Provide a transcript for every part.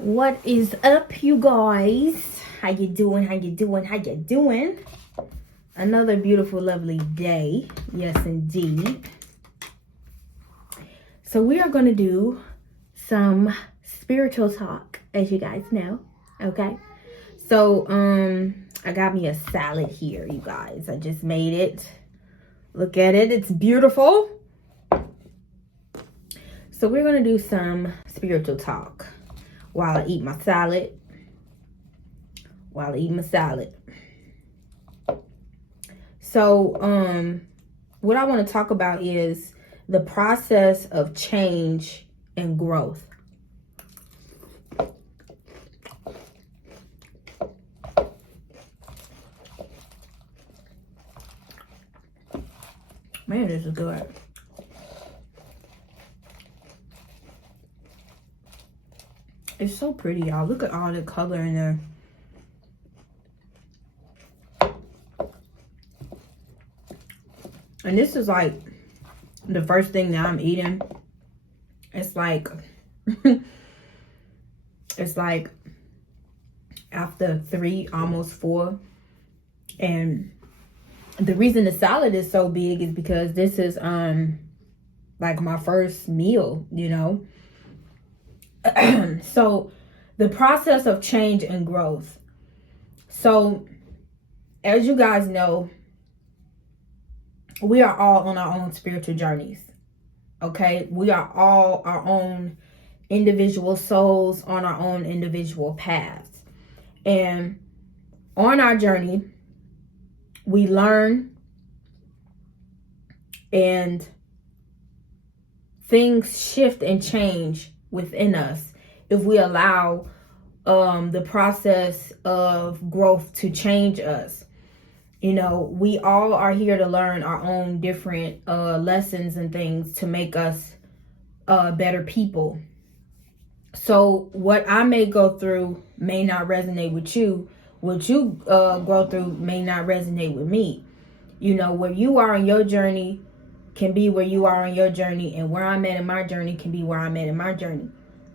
What is up, you guys? How you doing? How you doing? How you doing? Another beautiful, lovely day. Yes, indeed. So we are going to do some spiritual talk, as you guys know. Okay. So, I got me a salad here, you guys. I just made it. Look at it. It's beautiful. So we're going to do some spiritual talk while I eat my salad. So, what I want to talk about is the process of change and growth. Man, this is good. It's so pretty, y'all. Look at all the color in there. And this is like the first thing that I'm eating. It's like it's like after 3, almost 4. And the reason the salad is so big is because this is like my first meal, you know. So the process of change and growth. So as you guys know, we are all on our own spiritual journeys. Okay, we are all our own individual souls on our own individual paths. And on our journey, we learn, and things shift and change within us if we allow the process of growth to change us. You know, we all are here to learn our own different lessons and things to make us better people. So what I may go through may not resonate with you. What you go through may not resonate with me. You know, where you are in your journey can be where you are on your journey, and where I'm at in my journey can be where I'm at in my journey.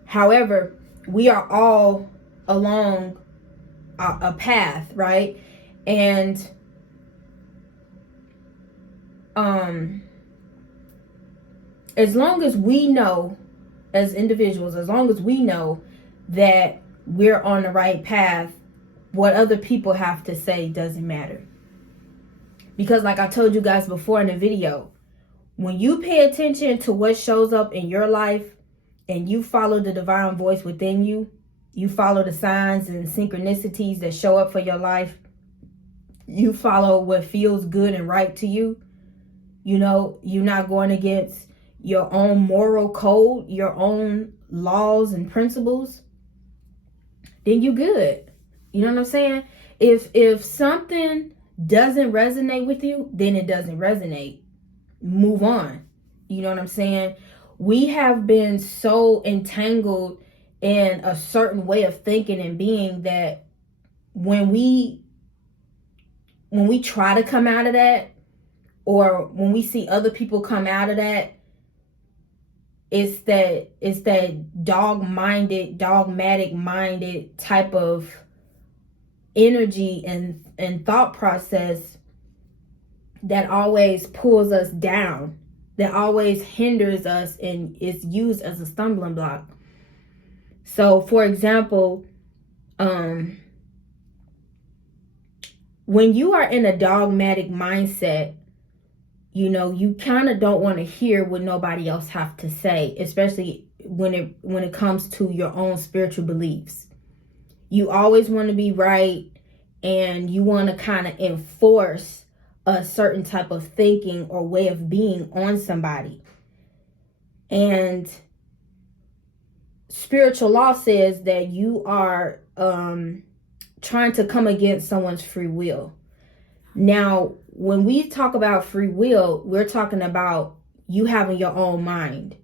However, we are all along a path, right? And as long as we know, as individuals, as long as we know that we're on the right path, what other people have to say doesn't matter. Because like I told you guys before in the video, when you pay attention to what shows up in your life and you follow the divine voice within you, you follow the signs and synchronicities that show up for your life, you follow what feels good and right to you, you know, you're not going against your own moral code, your own laws and principles, then you good. You know what I'm saying? If something doesn't resonate with you, then it doesn't resonate. Move on. You know what I'm saying? We have been so entangled in a certain way of thinking and being that when we try to come out of that, or when we see other people come out of that, it's that dogmatic minded type of energy and thought process that always pulls us down, that always hinders us and is used as a stumbling block. So for example, when you are in a dogmatic mindset, you know, you kind of don't want to hear what nobody else have to say, especially when it comes to your own spiritual beliefs. You always want to be right, and you want to kind of enforce a certain type of thinking or way of being on somebody. And spiritual law says that you are trying to come against someone's free will. Now, when we talk about free will, we're talking about you having your own mind.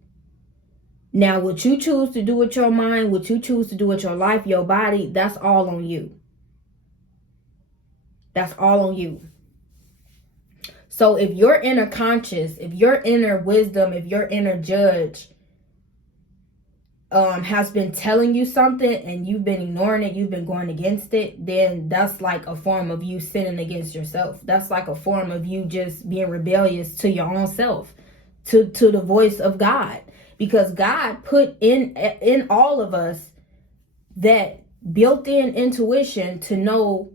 Now, what you choose to do with your mind, what you choose to do with your life, your body, that's all on you. That's all on you. So if your inner conscious, if your inner wisdom, if your inner judge has been telling you something and you've been ignoring it, you've been going against it, then that's like a form of you sinning against yourself. That's like a form of you just being rebellious to your own self, to the voice of God. Because God put in all of us that built-in intuition to know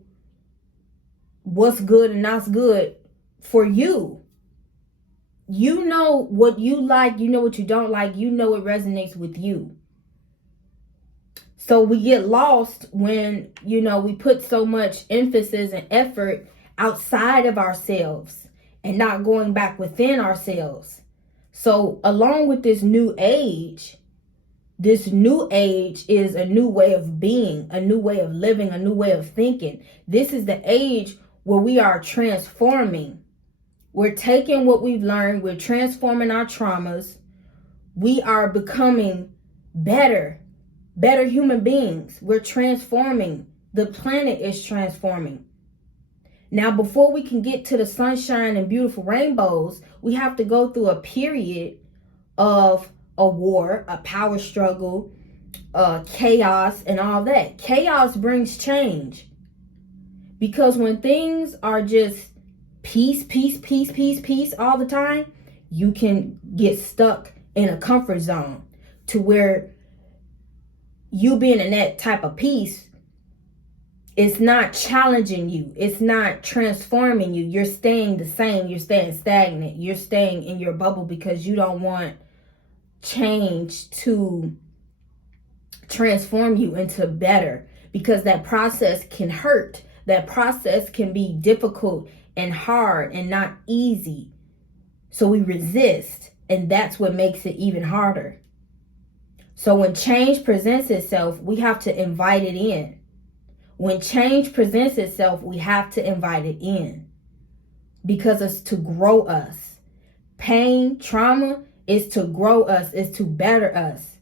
what's good and not good for you. You know what you like, you know what you don't like, you know what resonates with you. So we get lost when, we put so much emphasis and effort outside of ourselves and not going back within ourselves. So along with this new age is a new way of being, a new way of living, a new way of thinking. This is the age where we are transforming. We're taking what we've learned, we're transforming our traumas. We are becoming better human beings. We're transforming. The planet is transforming. Now, before we can get to the sunshine and beautiful rainbows, we have to go through a period of a war, a power struggle, chaos, and all that. Chaos brings change. Because when things are just peace all the time, you can get stuck in a comfort zone to where you being in that type of peace, it's not challenging you. It's not transforming you. You're staying the same. You're staying stagnant. You're staying in your bubble because you don't want change to transform you into better, because that process can hurt. That process can be difficult and hard and not easy. So we resist, and that's what makes it even harder. So when change presents itself, we have to invite it in. When change presents itself, we have to invite it in, because it's to grow us. Pain, trauma is to grow us, is to better us.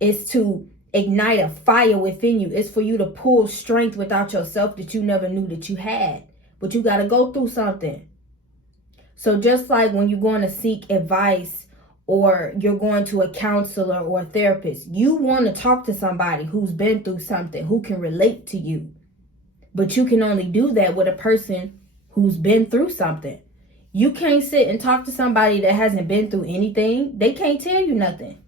It's to ignite a fire within you. It's for you to pull strength without yourself that you never knew that you had. But you got to go through something. So just like when you're going to seek advice, or you're going to a counselor or a therapist, you want to talk to somebody who's been through something, who can relate to you. But you can only do that with a person who's been through something. You can't sit and talk to somebody that hasn't been through anything. They can't tell you nothing.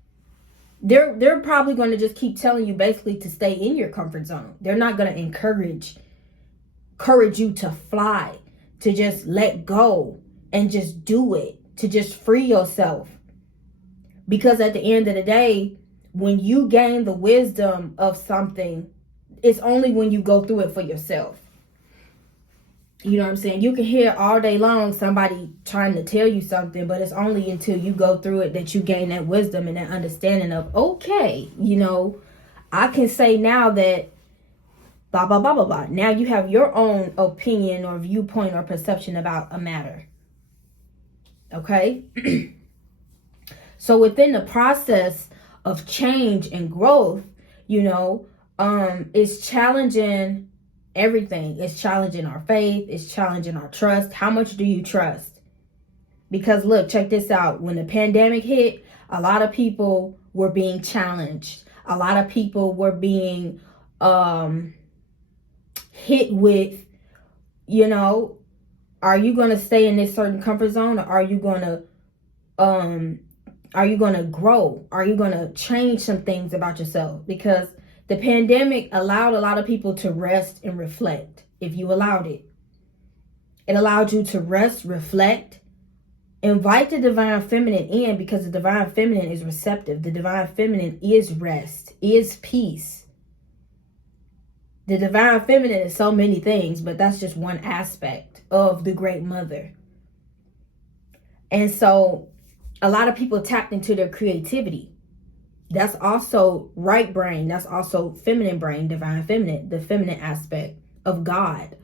They're probably going to just keep telling you basically to stay in your comfort zone. They're not going to encourage you to fly, to just let go and just do it, to just free yourself. Because at the end of the day, when you gain the wisdom of something, it's only when you go through it for yourself. You know what I'm saying? You can hear all day long somebody trying to tell you something, but it's only until you go through it that you gain that wisdom and that understanding of, okay, I can say now that blah, blah, blah, blah, blah. Now you have your own opinion or viewpoint or perception about a matter. Okay? So within the process of change and growth, it's challenging everything. It's challenging our faith. It's challenging our trust. How much do you trust? Because look, check this out. When the pandemic hit, a lot of people were being challenged. A lot of people were being hit with, are you going to stay in this certain comfort zone, or are you going to grow? Are you going to change some things about yourself? Because the pandemic allowed a lot of people to rest and reflect. If you allowed it, it allowed you to rest, reflect, invite the divine feminine in, because the divine feminine is receptive. The divine feminine is rest, is peace. The divine feminine is so many things, but that's just one aspect of the great mother. And so a lot of people tapped into their creativity. That's also right brain. That's also feminine brain, divine feminine, the feminine aspect of God.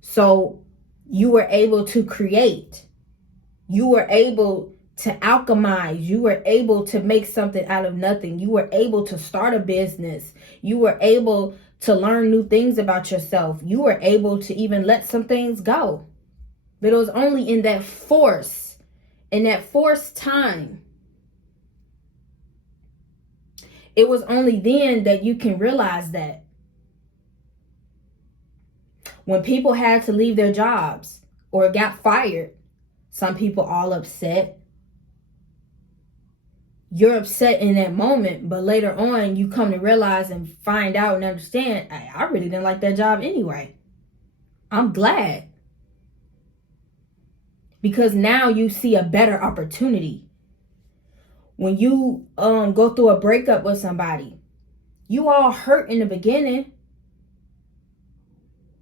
So you were able to create. You were able to alchemize. You were able to make something out of nothing. You were able to start a business. You were able to learn new things about yourself. You were able to even let some things go. But it was only in that forced time. It was only then that you can realize that. When people had to leave their jobs or got fired, some people all upset. You're upset in that moment, but later on you come to realize and find out and understand, I really didn't like that job anyway. I'm glad. Because now you see a better opportunity. When you go through a breakup with somebody, you all hurt in the beginning,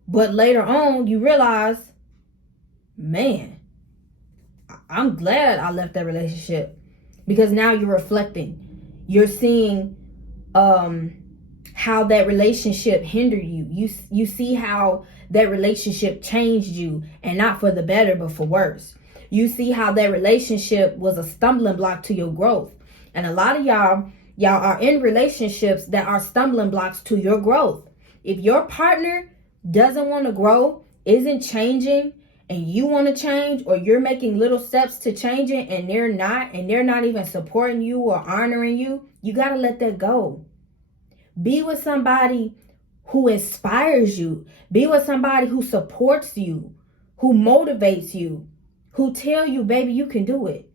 but later on you realize, man, I'm glad I left that relationship. Because now you're reflecting. You're seeing how that relationship hindered you. You see how that relationship changed you, and not for the better, but for worse. You see how that relationship was a stumbling block to your growth. And a lot of y'all are in relationships that are stumbling blocks to your growth. If your partner doesn't want to grow, isn't changing, and you want to change, or you're making little steps to change it and they're not even supporting you or honoring you, you got to let that go. Be with somebody who inspires you. Be with somebody who supports you, who motivates you, who tell you, baby, you can do it.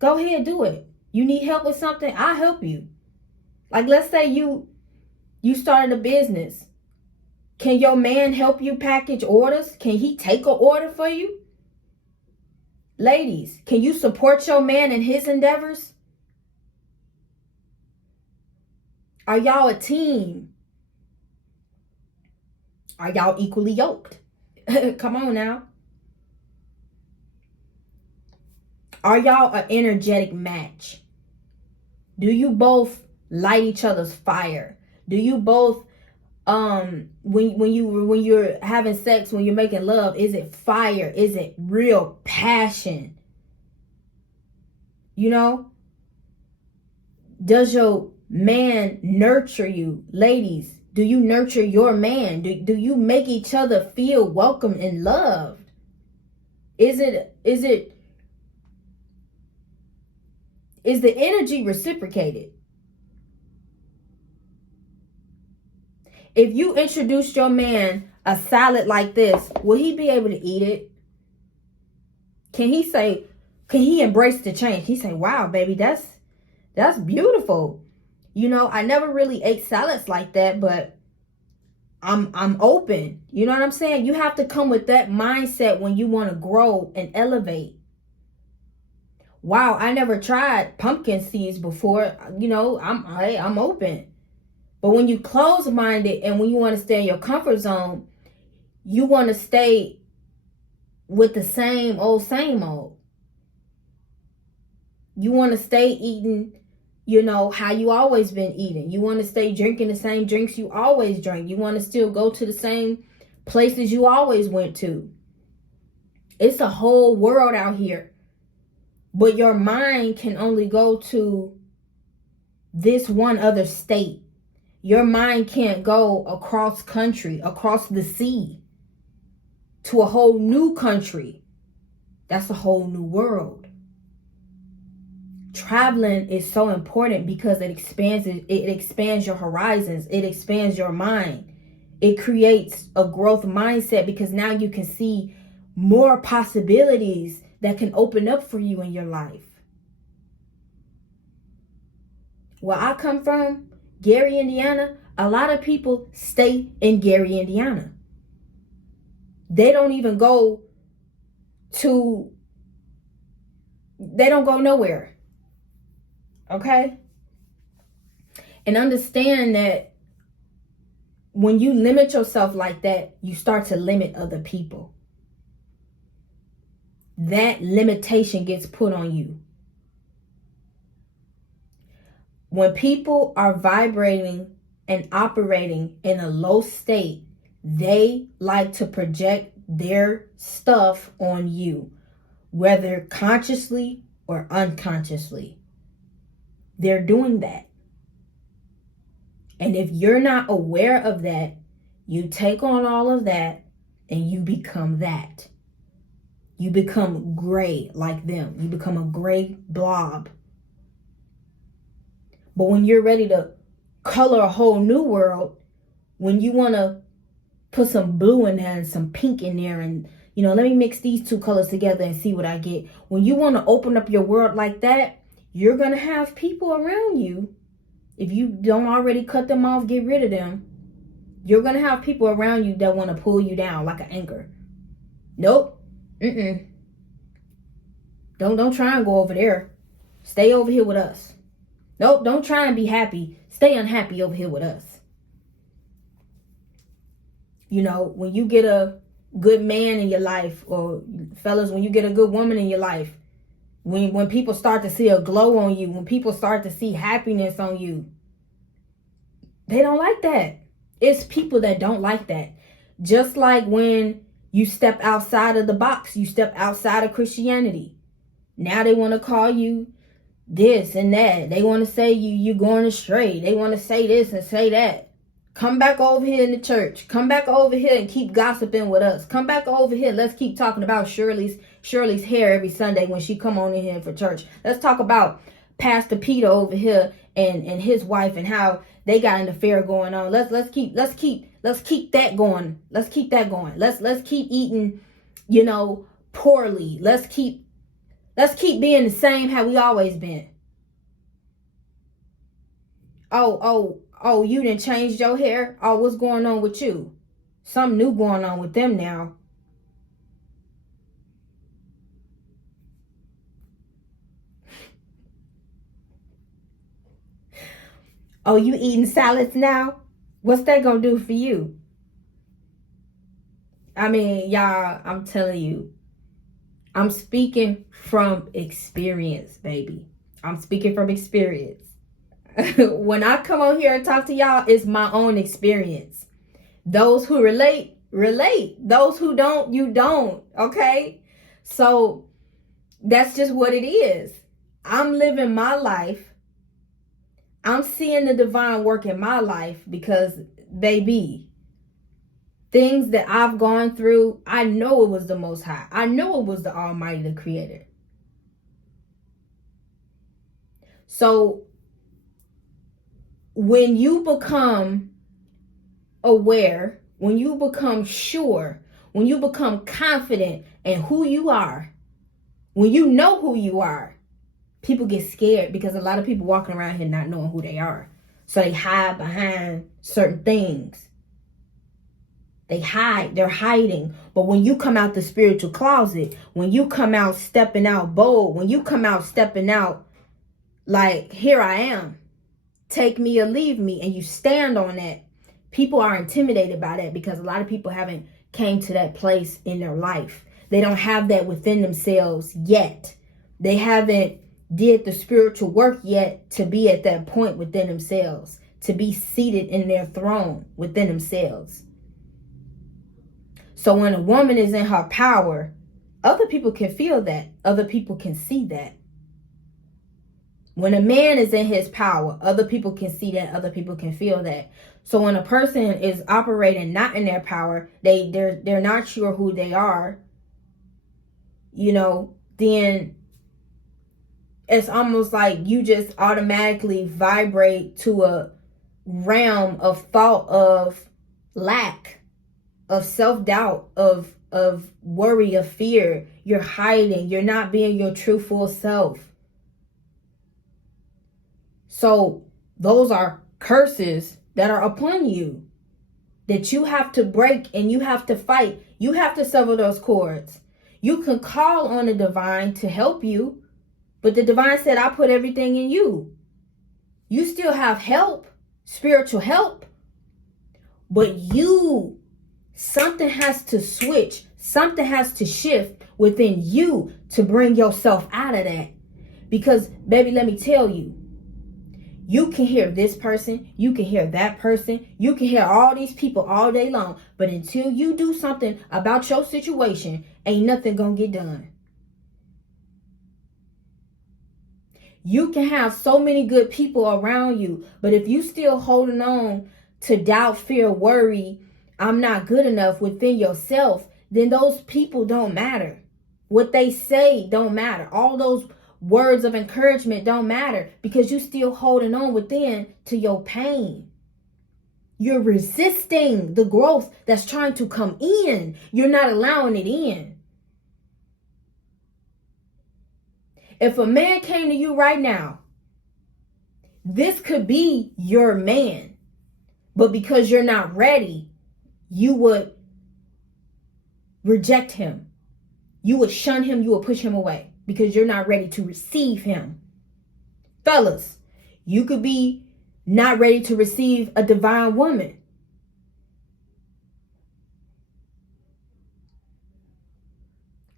Go ahead, do it. You need help with something? I'll help you. Like, let's say you started a business. Can your man help you package orders? Can he take an order for you? Ladies, can you support your man in his endeavors? Are y'all a team? Are y'all equally yoked? Come on now. Are y'all an energetic match? Do you both light each other's fire? Do you both when you're having sex, when you're making love, is it fire? Is it real passion? You know? Does your man nurture you? Ladies, do you nurture your man? Do you make each other feel welcome and loved? Is the energy reciprocated? If you introduce your man a salad like this, will he be able to eat it? Can he embrace the change? He say, wow, baby, that's beautiful. You know, I never really ate salads like that, but I'm open. You know what I'm saying? You have to come with that mindset when you want to grow and elevate. Wow, I never tried pumpkin seeds before. You know, I'm open. But when you close-minded and when you want to stay in your comfort zone, you want to stay with the same old. You want to stay eating, you know, how you always been eating. You want to stay drinking the same drinks you always drank. You want to still go to the same places you always went to. It's a whole world out here. But your mind can only go to this one other state. Your mind can't go across country, across the sea, to a whole new country. That's a whole new world. Traveling is so important because it expands your horizons. It expands your mind. It creates a growth mindset because now you can see more possibilities that can open up for you in your life. Where I come from, Gary, Indiana, a lot of people stay in Gary, Indiana. They don't even go nowhere. Okay? And understand that when you limit yourself like that, you start to limit other people. That limitation gets put on you. When people are vibrating and operating in a low state, they like to project their stuff on you, whether consciously or unconsciously. They're doing that. And if you're not aware of that, you take on all of that and you become that. You become gray like them. You become a gray blob. But when you're ready to color a whole new world, when you want to put some blue in there and some pink in there and, let me mix these two colors together and see what I get. When you want to open up your world like that, you're going to have people around you. If you don't already cut them off, get rid of them. You're going to have people around you that want to pull you down like an anchor. Nope. Don't try and go over there. Stay over here with us. Nope, don't try and be happy. Stay unhappy over here with us. When you get a good man in your life, or fellas, when you get a good woman in your life, when people start to see a glow on you, when people start to see happiness on you, they don't like that. It's people that don't like that. Just like when you step outside of the box, you step outside of Christianity. Now they want to call you this and that. They want to say you going astray. They want to say this and say that. Come back over here in the church. Come back over here and keep gossiping with us. Come back over here. Let's keep talking about Shirley's hair every Sunday when she come on in here for church. Let's talk about Pastor Peter over here and his wife and how they got an affair going on. Let's keep that going. Let's keep that going. Let's keep eating, poorly. Let's keep being the same how we always been. Oh, you done changed your hair? Oh, what's going on with you? Something new going on with them now. Oh, you eating salads now? What's that gonna do for you? I mean, y'all, I'm telling you, I'm speaking from experience, baby. I'm speaking from experience. When I come on here and talk to y'all, it's my own experience. Those who relate. Those who don't, you don't. Okay? So that's just what it is. I'm living my life. I'm seeing the divine work in my life because, baby, things that I've gone through, I know it was the Most High. I know it was the Almighty, the Creator. So when you become aware, when you become sure, when you become confident in who you are, when you know who you are, people get scared because a lot of people walking around here not knowing who they are. So they hide behind certain things. They're hiding. But when you come out the spiritual closet, when you come out stepping out bold, when you come out stepping out like, here I am, take me or leave me, and you stand on that, people are intimidated by that because a lot of people haven't came to that place in their life. They don't have that within themselves yet. They haven't did the spiritual work yet to be at that point within themselves, to be seated in their throne within themselves. So when a woman is in her power, other people can feel that. Other people can see that. When a man is in his power, other people can see that. Other people can feel that. So when a person is operating not in their power, they're not sure who they are, then it's almost like you just automatically vibrate to a realm of thought of lack, of self-doubt, of worry, of fear. You're hiding. You're not being your true full self. So those are curses that are upon you that you have to break and you have to fight. You have to sever those cords. You can call on the divine to help you, but the divine said, I put everything in you. You still have help, spiritual help, but something has to switch. Something has to shift within you to bring yourself out of that. Because, baby, let me tell you, you can hear this person, you can hear that person, you can hear all these people all day long, but until you do something about your situation, ain't nothing gonna get done. You can have so many good people around you, but if you still holding on to doubt, fear, worry, I'm not good enough within yourself, then those people don't matter. What they say don't matter. All those words of encouragement don't matter because you're still holding on within to your pain. You're resisting the growth that's trying to come in. You're not allowing it in. If a man came to you right now, this could be your man. But because you're not ready, you would reject him. You would shun him. You would push him away because you're not ready to receive him. Fellas, you could be not ready to receive a divine woman.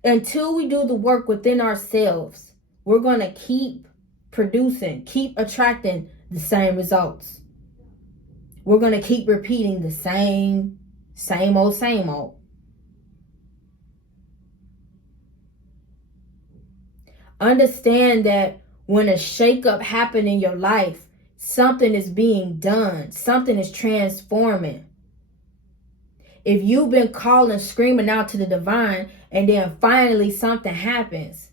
Until we do the work within ourselves, we're going to keep producing, keep attracting the same results. We're going to keep repeating the same old. Understand that when a shakeup happens in your life, something is being done. Something is transforming. If you've been calling, screaming out to the divine, and then finally something happens,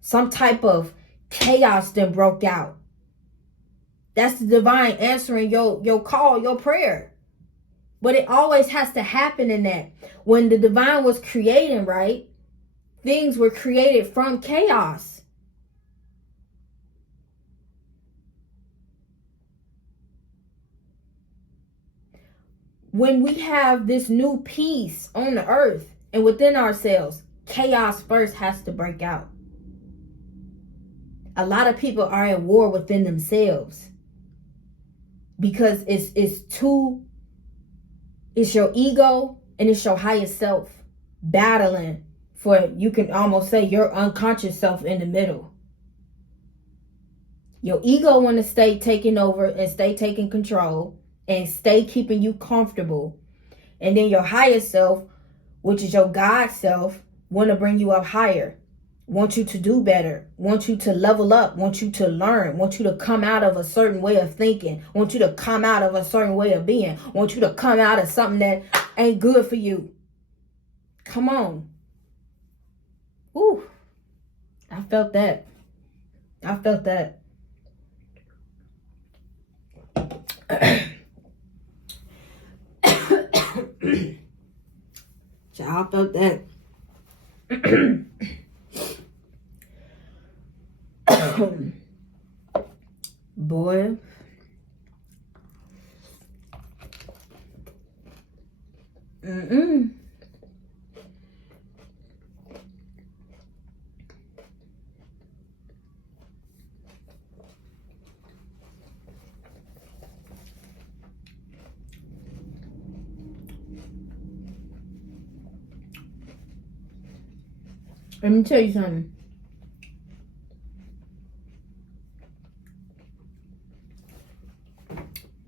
some type of chaos then broke out, that's the divine answering your call, your prayer. But it always has to happen in that. When the divine was creating, right? Things were created from chaos. When we have this new peace on the earth and within ourselves, chaos first has to break out. A lot of people are at war within themselves because it's your ego and it's your higher self battling for, you can almost say, your unconscious self in the middle. Your ego want to stay taking over and stay taking control and stay keeping you comfortable. And then your higher self, which is your God self, want to bring you up higher. Want you to do better. Want you to level up. Want you to learn. Want you to come out of a certain way of thinking. Want you to come out of a certain way of being. Want you to come out of something that ain't good for you. Come on. Ooh. I felt that. Y'all felt that. Boy. Let me tell you something.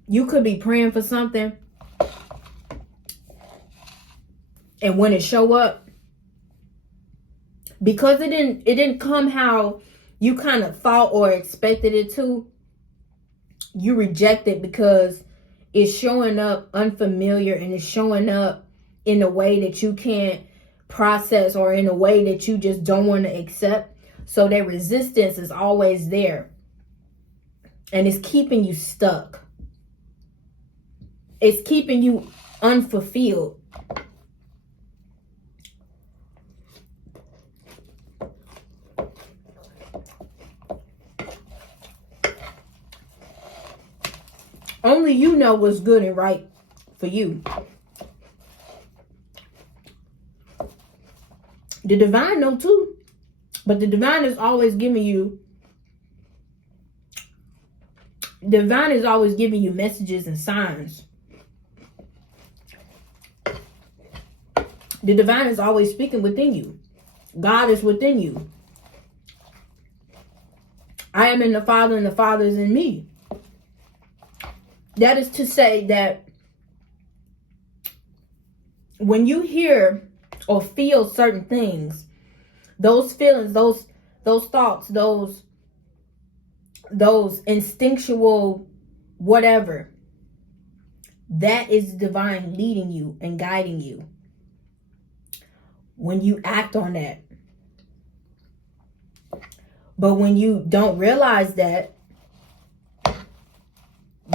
You could be praying for something, and when it show up, because it didn't come how you kind of thought or expected it to, you reject it because it's showing up unfamiliar and it's showing up in a way that you can't process or in a way that you just don't want to accept. So that resistance is always there and it's keeping you stuck. It's keeping you unfulfilled. Only you know what's good and right for you. The divine know too. But the divine is always giving you messages and signs. The divine is always speaking within you. God is within you. I am in the Father and the Father is in me. That is to say that when you hear or feel certain things, those feelings, those thoughts, those instinctual whatever, that is divine leading you and guiding you. When you act on that, But when you don't realize that,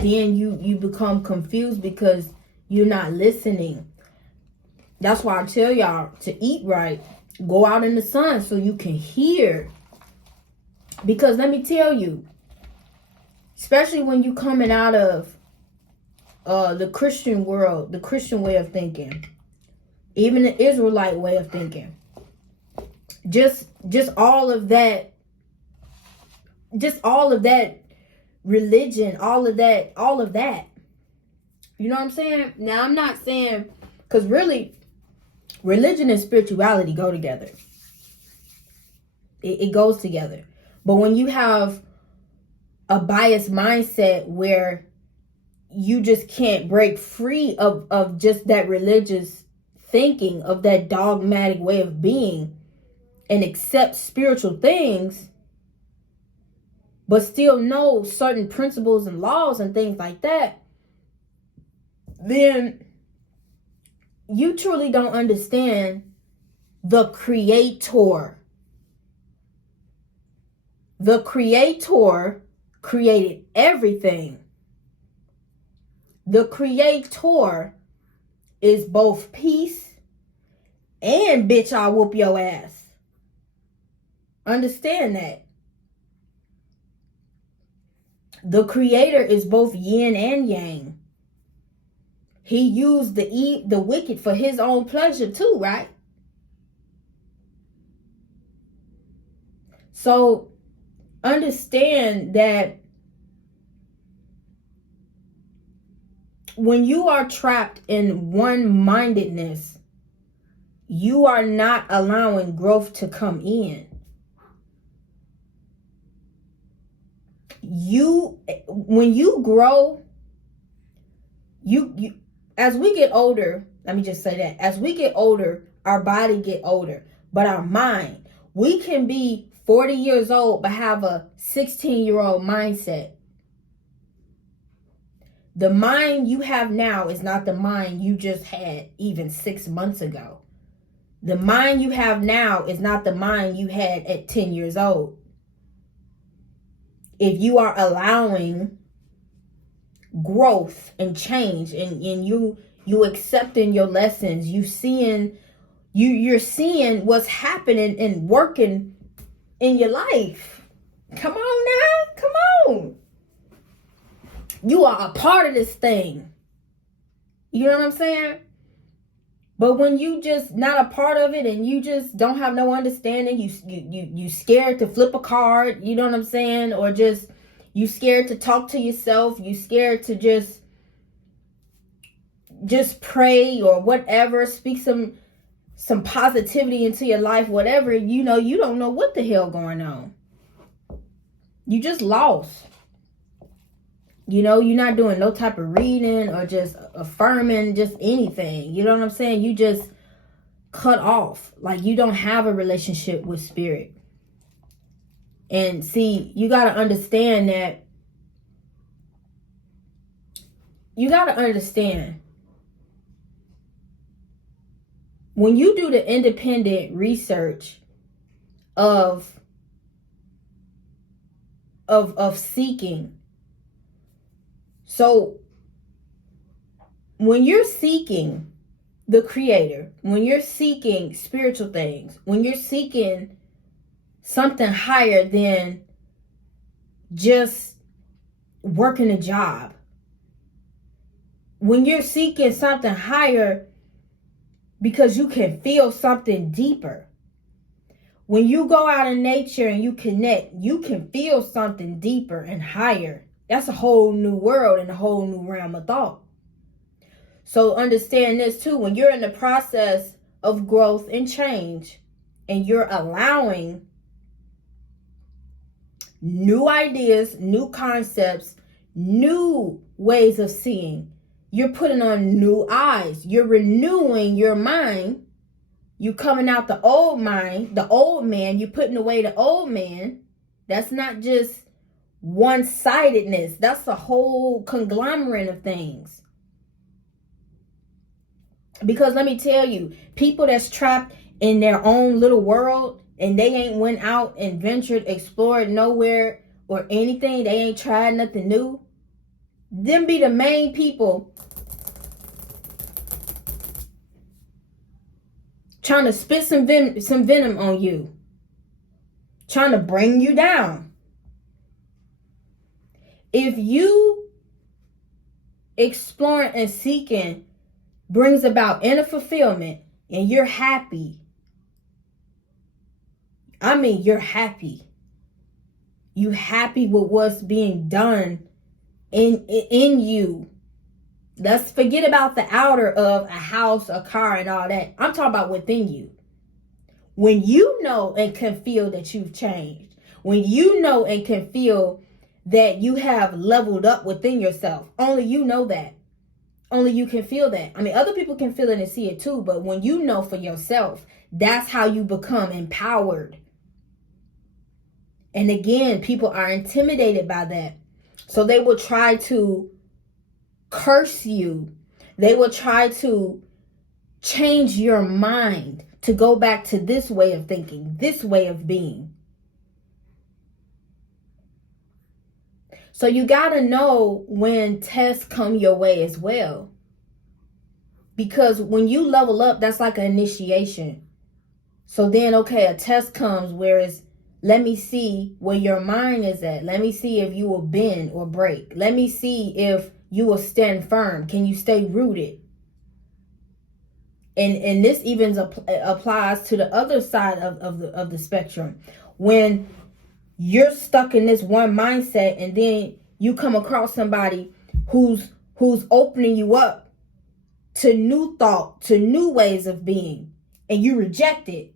then you become confused because you're not listening. That's why I tell y'all to eat right. Go out in the sun so you can hear. Because let me tell you, especially when you coming out of the Christian world, the Christian way of thinking, even the Israelite way of thinking, just all of that religion, all of that. You know what I'm saying? Now, I'm not saying, because really, religion and spirituality go together. It goes together. But when you have a biased mindset where you just can't break free of just that religious thinking, of that dogmatic way of being, and accept spiritual things, but still know certain principles and laws and things like that, then you truly don't understand the Creator. The Creator created everything. The Creator is both peace and bitch, I'll whoop your ass. Understand that. The Creator is both yin and yang. He used the wicked for his own pleasure too, right? So understand that when you are trapped in one-mindedness, you are not allowing growth to come in. When you grow, you as we get older, let me just say that, as we get older, our body get older, but our mind, we can be 40 years old but have a 16-year-old mindset. The mind you have now is not the mind you just had even 6 months ago. The mind you have now is not the mind you had at 10 years old. If you are allowing growth and change, and you accepting your lessons, you're seeing what's happening and working in your life. Come on now, come on. You are a part of this thing. You know what I'm saying? But when you just not a part of it and you just don't have no understanding, you scared to flip a card, you know what I'm saying? Or just you scared to talk to yourself, you scared to just pray or whatever, speak some positivity into your life, whatever, you don't know what the hell going on. You just lost. You're not doing no type of reading or just affirming just anything. You know what I'm saying? You just cut off. Like you don't have a relationship with spirit. And see, you got to understand that. You got to understand. When you do the independent research of seeking, so when you're seeking the Creator, when you're seeking spiritual things, when you're seeking something higher than just working a job, when you're seeking something higher because you can feel something deeper, when you go out in nature and you connect, you can feel something deeper and higher. That's a whole new world and a whole new realm of thought. So understand this too. When you're in the process of growth and change and you're allowing new ideas, new concepts, new ways of seeing, you're putting on new eyes. You're renewing your mind. You coming out the old mind, the old man. You're putting away the old man. That's not just one-sidedness. That's a whole conglomerate of things. Because let me tell you, people that's trapped in their own little world and they ain't went out and ventured, explored nowhere or anything, they ain't tried nothing new, them be the main people trying to spit some venom on you, trying to bring you down. If you exploring and seeking brings about inner fulfillment and you're happy, I mean, you're happy. You happy with what's being done in you. Let's forget about the outer of a house, a car, and all that. I'm talking about within you. When you know and can feel that you've changed, when you know and can feel that you have leveled up within yourself, only you know that. Only you can feel that. I mean, other people can feel it and see it too, but when you know for yourself, that's how you become empowered. And again, people are intimidated by that. So they will try to curse you. They will try to change your mind to go back to this way of thinking, this way of being. So you got to know when tests come your way as well. Because when you level up, that's like an initiation. So then, okay, a test comes where it's, let me see where your mind is at. Let me see if you will bend or break. Let me see if you will stand firm. Can you stay rooted? And this even applies to the other side of the spectrum. When you're stuck in this one mindset and then you come across somebody who's opening you up to new thought, to new ways of being, and you reject it.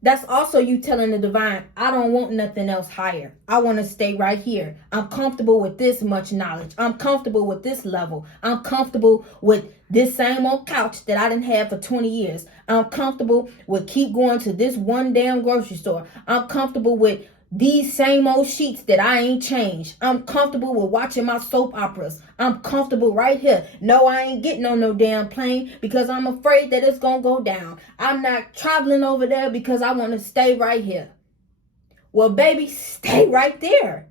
That's also you telling the divine, I don't want nothing else higher. I want to stay right here. I'm comfortable with this much knowledge. I'm comfortable with this level. I'm comfortable with this same old couch that I didn't have for 20 years. I'm comfortable with keep going to this one damn grocery store. I'm comfortable with these same old sheets that I ain't changed. I'm comfortable with watching my soap operas. I'm comfortable right here. No, I ain't getting on no damn plane because I'm afraid that it's going to go down. I'm not traveling over there because I want to stay right here. Well, baby, stay right there.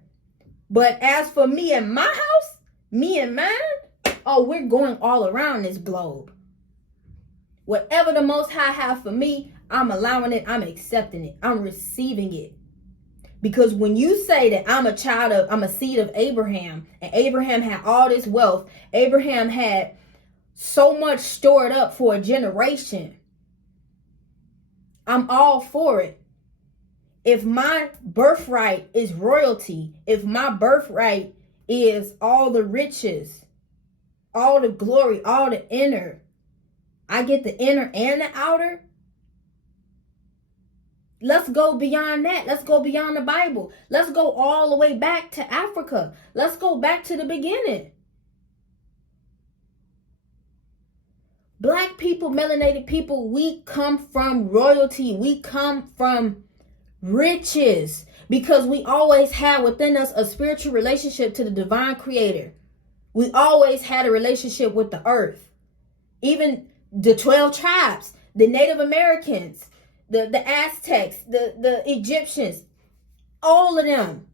But as for me and my house, me and mine, oh, we're going all around this globe. Whatever the Most High have for me, I'm allowing it. I'm accepting it. I'm receiving it. Because when you say that I'm a seed of Abraham, and Abraham had all this wealth, Abraham had so much stored up for a generation, I'm all for it. If my birthright is royalty, if my birthright is all the riches, all the glory, all the inner, I get the inner and the outer. Let's go beyond that. Let's go beyond the Bible. Let's go all the way back to Africa. Let's go back to the beginning. Black people, melanated people, we come from royalty. We come from riches because we always had within us a spiritual relationship to the divine creator. We always had a relationship with the earth. Even the 12 tribes, the Native Americans, the Aztecs, the Egyptians, all of them.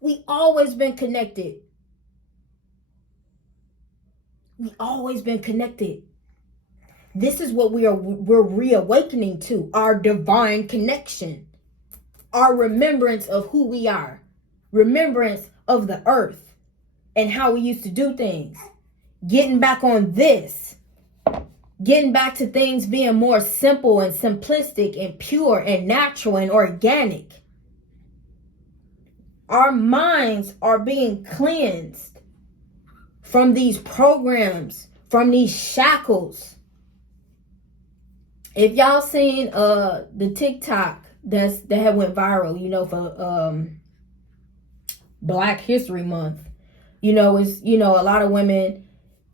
We always been connected. We always been connected. This is what we're reawakening to, our divine connection, our remembrance of who we are, remembrance of the earth and how we used to do things. Getting back on this, getting back to things being more simple and simplistic and pure and natural and organic. Our minds are being cleansed from these programs, from these shackles. If y'all seen the TikTok that had went viral, for Black History Month, it's a lot of women.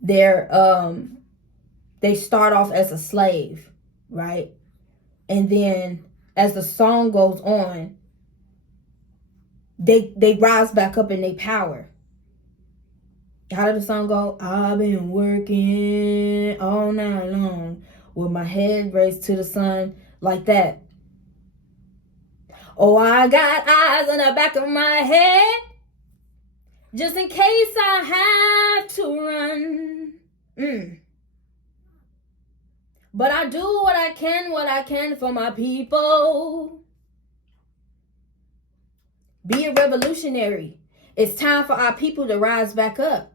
They start off as a slave, right? And then as the song goes on, they rise back up in their power. How did the song go? I've been working all night long with my head raised to the sun like that. Oh, I got eyes in the back of my head, just in case I have to run. But I do what I can for my people. Be a revolutionary. It's time for our people to rise back up.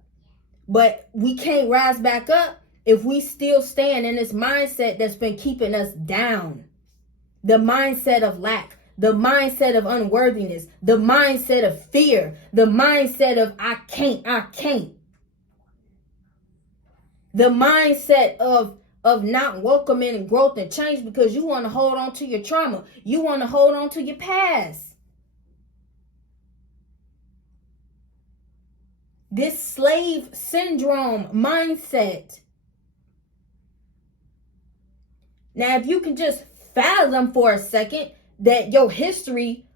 But we can't rise back up if we still stand in this mindset that's been keeping us down. The mindset of lack, the mindset of unworthiness, the mindset of fear, the mindset of I can't. The mindset of not welcoming growth and change because you want to hold on to your trauma. You want to hold on to your past. This slave syndrome mindset. Now, if you can just fathom for a second that your history,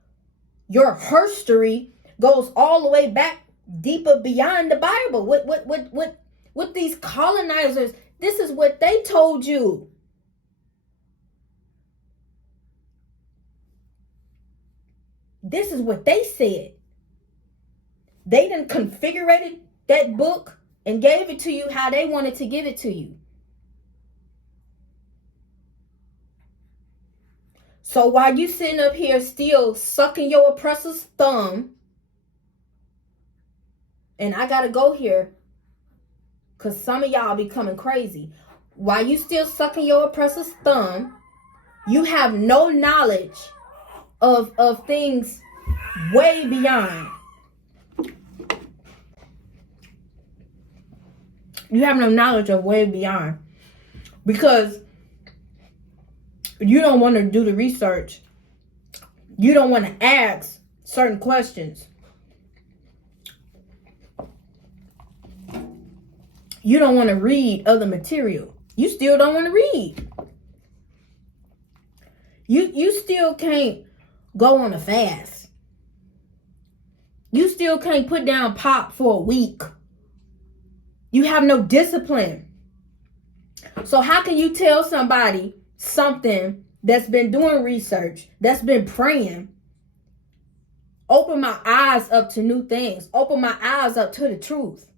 your herstory goes all the way back deeper beyond the Bible. What these colonizers, this is what they told you. This is what they said. They done configured that book and gave it to you how they wanted to give it to you. So while you sitting up here still sucking your oppressor's thumb, and I gotta go here because some of y'all be coming crazy. While you still sucking your oppressor's thumb, you have no knowledge of things way beyond. You have no knowledge of way beyond because you don't want to do the research. You don't want to ask certain questions. You don't want to read other material. You still don't want to read. You still can't go on a fast. You still can't put down pop for a week. You have no discipline. So how can you tell somebody something that's been doing research, that's been praying, open my eyes up to new things, open my eyes up to the truth?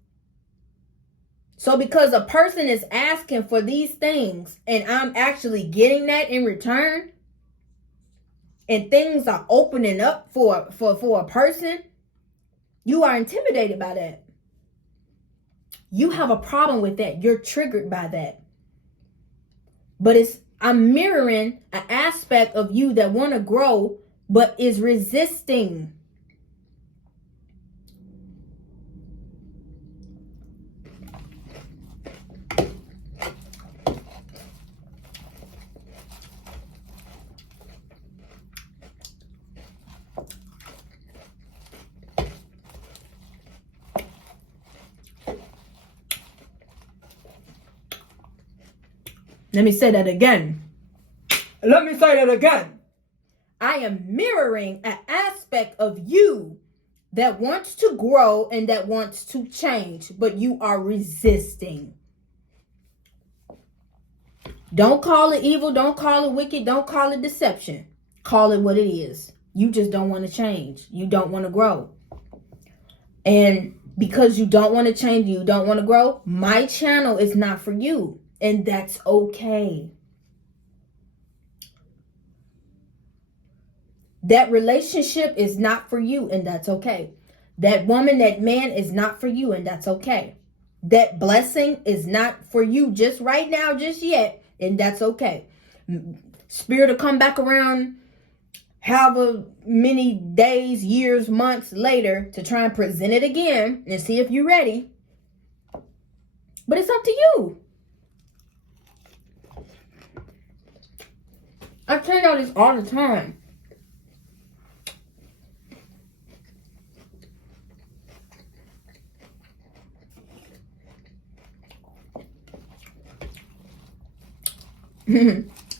So because a person is asking for these things and I'm actually getting that in return, and things are opening up for a person, you are intimidated by that. You have a problem with that. You're triggered by that. But I'm mirroring an aspect of you that want to grow, but is resisting. Let me say that again. I am mirroring an aspect of you that wants to grow and that wants to change, but you are resisting. Don't call it evil. Don't call it wicked. Don't call it deception. Call it what it is. You just don't want to change. You don't want to grow. And because you don't want to change, you don't want to grow, my channel is not for you. And that's okay. That relationship is not for you, and that's okay. That woman, that man is not for you, and that's okay. That blessing is not for you just right now, just yet, and that's okay. Spirit will come back around however many days, years, months later to try and present it again and see if you're ready. But it's up to you. I tell y'all this all the time.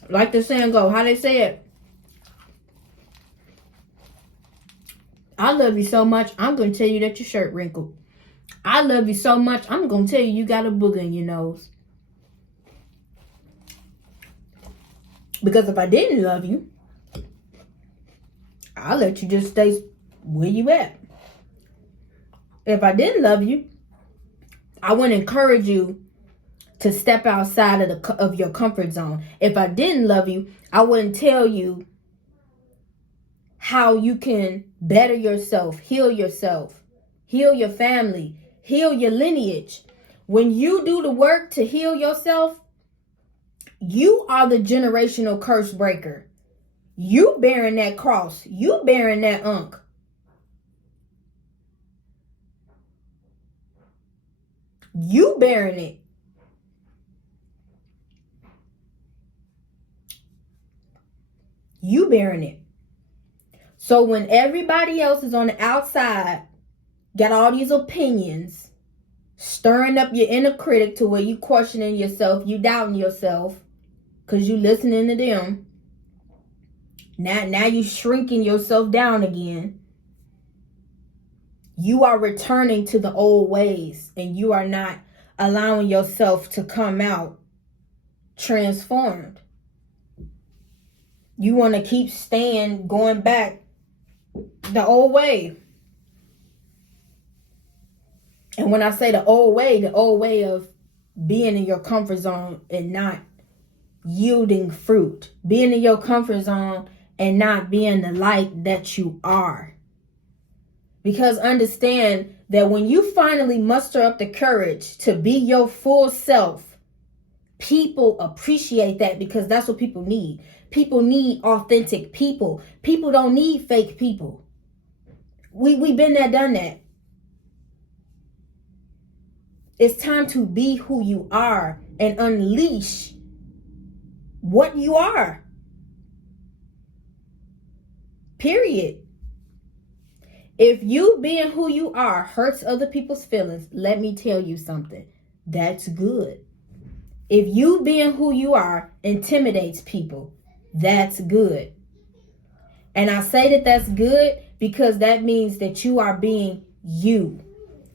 Like the saying go, how they say it? I love you so much, I'm going to tell you that your shirt wrinkled. I love you so much, I'm going to tell you you got a booger in your nose. Because if I didn't love you, I'll let you just stay where you at. If I didn't love you, I wouldn't encourage you to step outside of your comfort zone. If I didn't love you, I wouldn't tell you how you can better yourself, heal your family, heal your lineage. When you do the work to heal yourself, you are the generational curse breaker. You bearing that cross. You bearing that unk. You bearing it. You bearing it. So when everybody else is on the outside, got all these opinions, stirring up your inner critic to where you questioning yourself, you doubting yourself, because you listening to them. Now you shrinking yourself down again. You are returning to the old ways, and you are not allowing yourself to come out transformed. You want to keep going back the old way. And when I say the old way of being in your comfort zone and not yielding fruit, being in your comfort zone and not being the light that you are. Because understand that when you finally muster up the courage to be your full self, people appreciate that, because that's what people need. People need authentic people. People don't need fake people. We've been there, done that. It's time to be who you are and unleash what you are. Period. If you being who you are hurts other people's feelings, let me tell you something. That's good. If you being who you are intimidates people, that's good. And I say that that's good because that means that you are being you.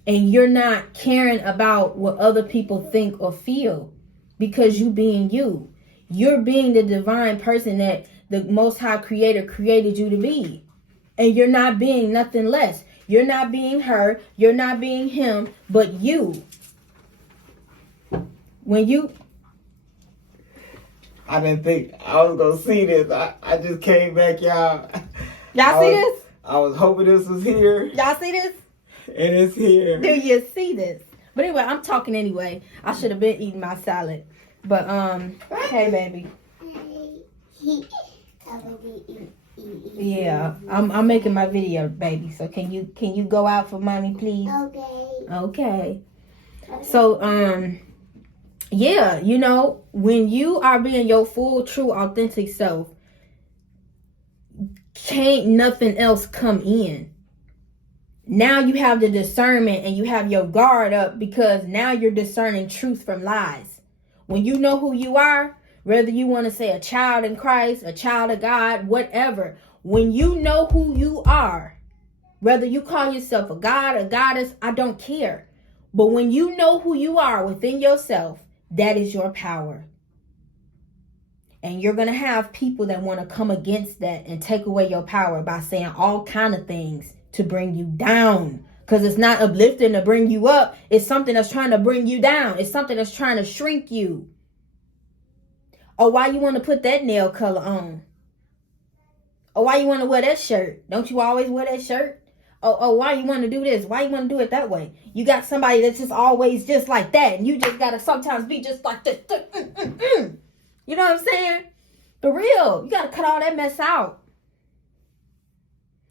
And you're not caring about what other people think or feel, because you being you. You're being the divine person that the Most High Creator created you to be. And you're not being nothing less. You're not being her. You're not being him, but you. When you... I didn't think I was going to see this. I just came back, y'all. Y'all see this? I was hoping this was here. Y'all see this? And it's here. Do you see this? But anyway, I'm talking anyway. I should have been eating my salad. But, hey, baby. Yeah, I'm making my video, baby. So can you go out for mommy, please? Okay. So, yeah, you know, when you are being your full, true, authentic self, can't nothing else come in. Now you have the discernment and you have your guard up, because now you're discerning truth from lies. When you know who you are, whether you want to say a child in Christ, a child of God, whatever, when you know who you are, whether you call yourself a god, a goddess, I don't care. But when you know who you are within yourself, that is your power. And you're going to have people that want to come against that and take away your power by saying all kind of things to bring you down. Because it's not uplifting to bring you up. It's something that's trying to bring you down. It's something that's trying to shrink you. Or why you want to put that nail color on? Or why you want to wear that shirt? Don't you always wear that shirt? Or why you want to do this? Why you want to do it that way? You got somebody that's just always just like that. And you just got to sometimes be just like this. You know what I'm saying? For real. You got to cut all that mess out.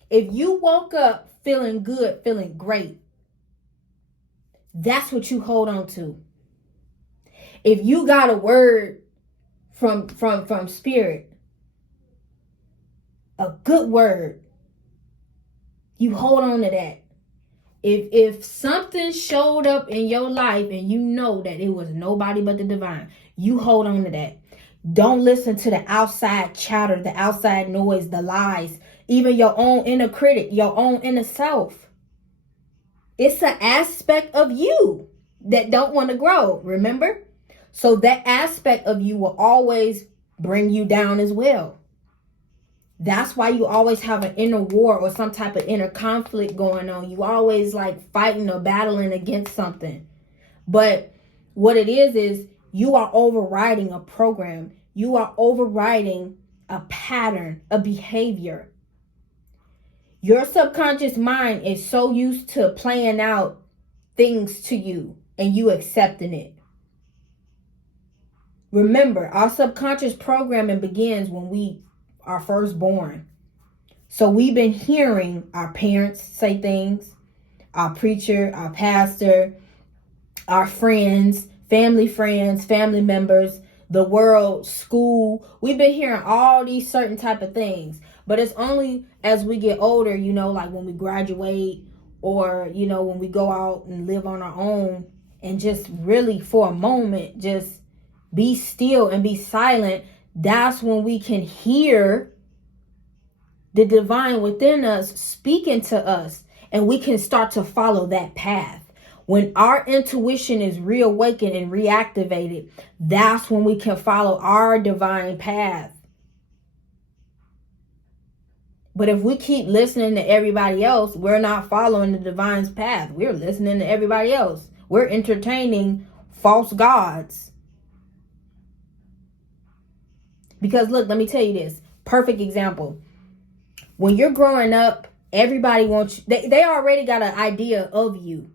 If you woke up feeling good, feeling great, that's what you hold on to. If you got a word from spirit, a good word, you hold on to that. If something showed up in your life and you know that it was nobody but the divine, you hold on to that. Don't listen to the outside chatter, the outside noise, the lies, even your own inner critic, your own inner self. It's an aspect of you that don't want to grow, remember? So that aspect of you will always bring you down as well. That's why you always have an inner war or some type of inner conflict going on. You always like fighting or battling against something. But what it is you are overriding a program. You are overriding a pattern, a behavior. Your subconscious mind is so used to playing out things to you and you accepting it. Remember, our subconscious programming begins when we are first born. So we've been hearing our parents say things, our preacher, our pastor, our friends, family members, the world, school. We've been hearing all these certain type of things. But it's only as we get older, like when we graduate or, when we go out and live on our own and just really for a moment, just be still and be silent. That's when we can hear the divine within us speaking to us, and we can start to follow that path. When our intuition is reawakened and reactivated, that's when we can follow our divine path. But if we keep listening to everybody else, we're not following the divine's path. We're listening to everybody else. We're entertaining false gods. Because look, let me tell you this. Perfect example. When you're growing up, everybody wants you. They already got an idea of you.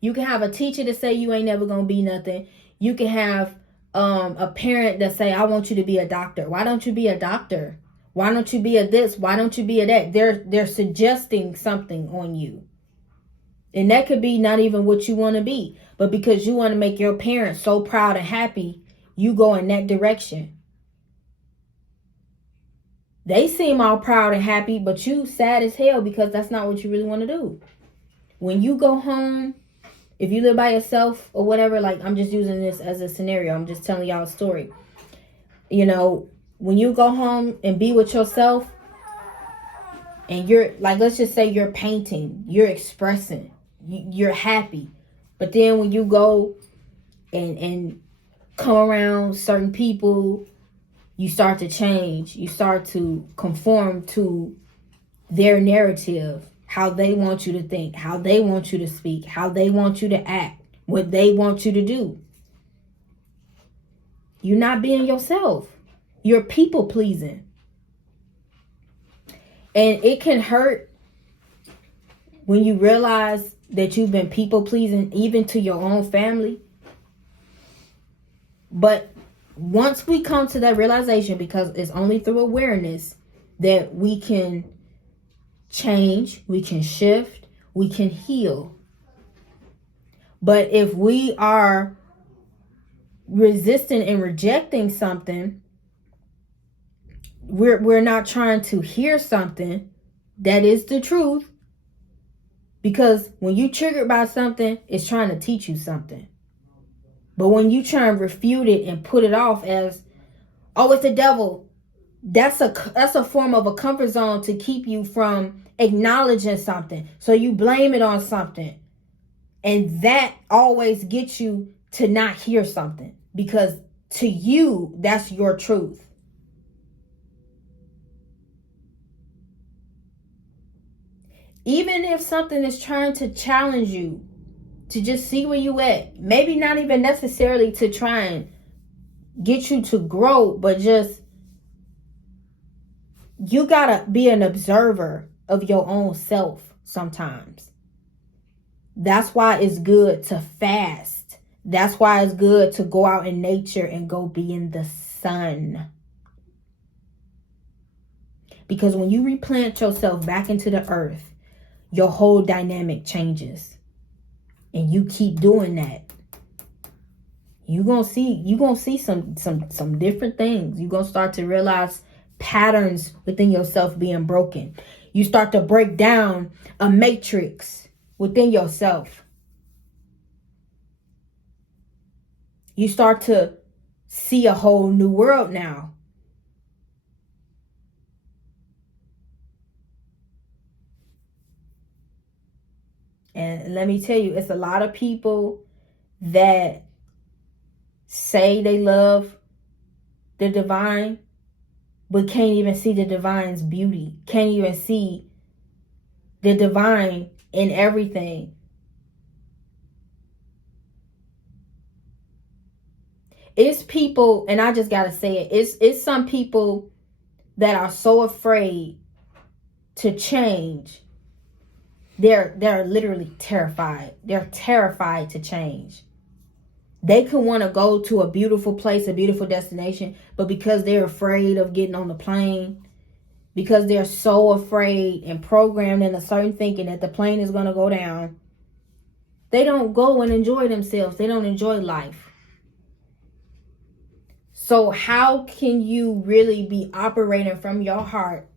You can have a teacher that say you ain't never going to be nothing. You can have a parent that say, I want you to be a doctor. Why don't you be a doctor? Why don't you be a this? Why don't you be a that? They're suggesting something on you. And that could be not even what you want to be. But because you want to make your parents so proud and happy, you go in that direction. They seem all proud and happy, but you sad as hell because that's not what you really want to do. When you go home, if you live by yourself or whatever, like I'm just using this as a scenario. I'm just telling y'all a story. When you go home and be with yourself and you're like, let's just say you're painting, you're expressing, you're happy. But then when you go and come around certain people, you start to change. You start to conform to their narrative, how they want you to think, how they want you to speak, how they want you to act, what they want you to do. You're not being yourself. You're people pleasing. And it can hurt when you realize that you've been people pleasing even to your own family. But once we come to that realization, because it's only through awareness that we can change, we can shift, we can heal. But if we are resisting and rejecting something, we're not trying to hear something that is the truth. Because when you triggered by something, it's trying to teach you something. But when you try and refute it and put it off as, oh, it's the devil, that's a form of a comfort zone to keep you from acknowledging something. So you blame it on something. And that always gets you to not hear something. Because to you, that's your truth. Even if something is trying to challenge you, to just see where you at. Maybe not even necessarily to try and get you to grow, but just, you gotta be an observer of your own self sometimes. That's why it's good to fast. That's why it's good to go out in nature and go be in the sun. Because when you replant yourself back into the earth, your whole dynamic changes. And you keep doing that, you're gonna see some different things. You're gonna start to realize patterns within yourself being broken. You start to break down a matrix within yourself. You start to see a whole new world now. And let me tell you, it's a lot of people that say they love the divine, but can't even see the divine's beauty. Can't even see the divine in everything. It's people, and I just gotta say it, it's some people that are so afraid to change. They're literally terrified. They're terrified to change. They could want to go to a beautiful place, a beautiful destination, but because they're afraid of getting on the plane, because they're so afraid and programmed in a certain thinking that the plane is going to go down, they don't go and enjoy themselves. They don't enjoy life. So how can you really be operating from your heart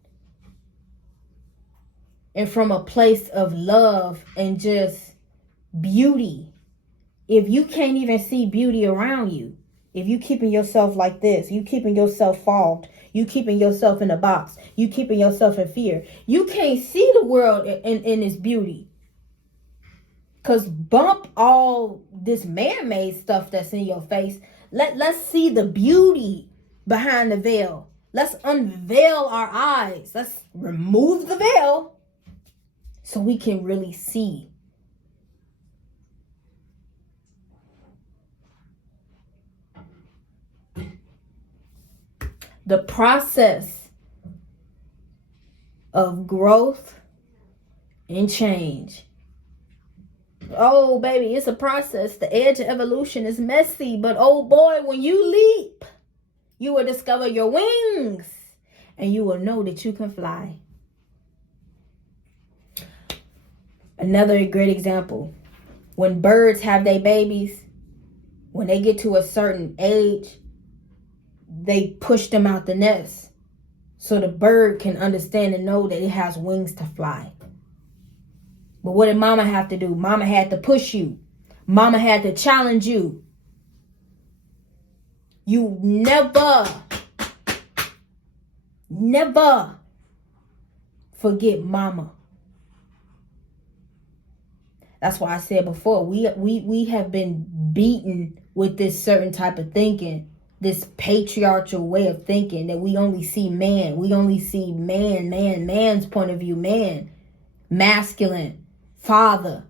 and from a place of love and just beauty if you can't even see beauty around you? If you keeping yourself like this, you keeping yourself fogged, you keeping yourself in a box, you keeping yourself in fear, you can't see the world in its beauty. Because bump all this man-made stuff that's in your face. Let's see the beauty behind the veil. Let's unveil our eyes. Let's remove the veil so we can really see. The process of growth and change. Oh, baby, it's a process. The edge of evolution is messy, but oh boy, when you leap, you will discover your wings and you will know that you can fly. Another great example. When birds have their babies, when they get to a certain age, they push them out the nest so the bird can understand and know that it has wings to fly. But what did mama have to do? Mama had to push you. Mama had to challenge you. You never forget mama. That's why I said before, we have been beaten with this certain type of thinking, this patriarchal way of thinking that we only see man. We only see man's point of view, man, masculine, father.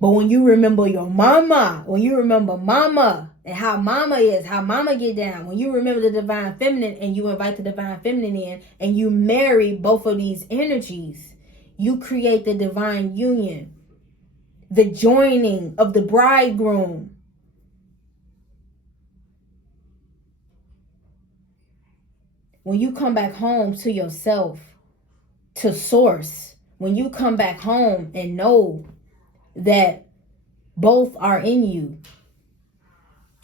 But when you remember your mama, when you remember mama and how mama is, how mama get down, when you remember the divine feminine and you invite the divine feminine in and you marry both of these energies, you create the divine union, the joining of the bridegroom. When you come back home to yourself, to source, when you come back home and know that both are in you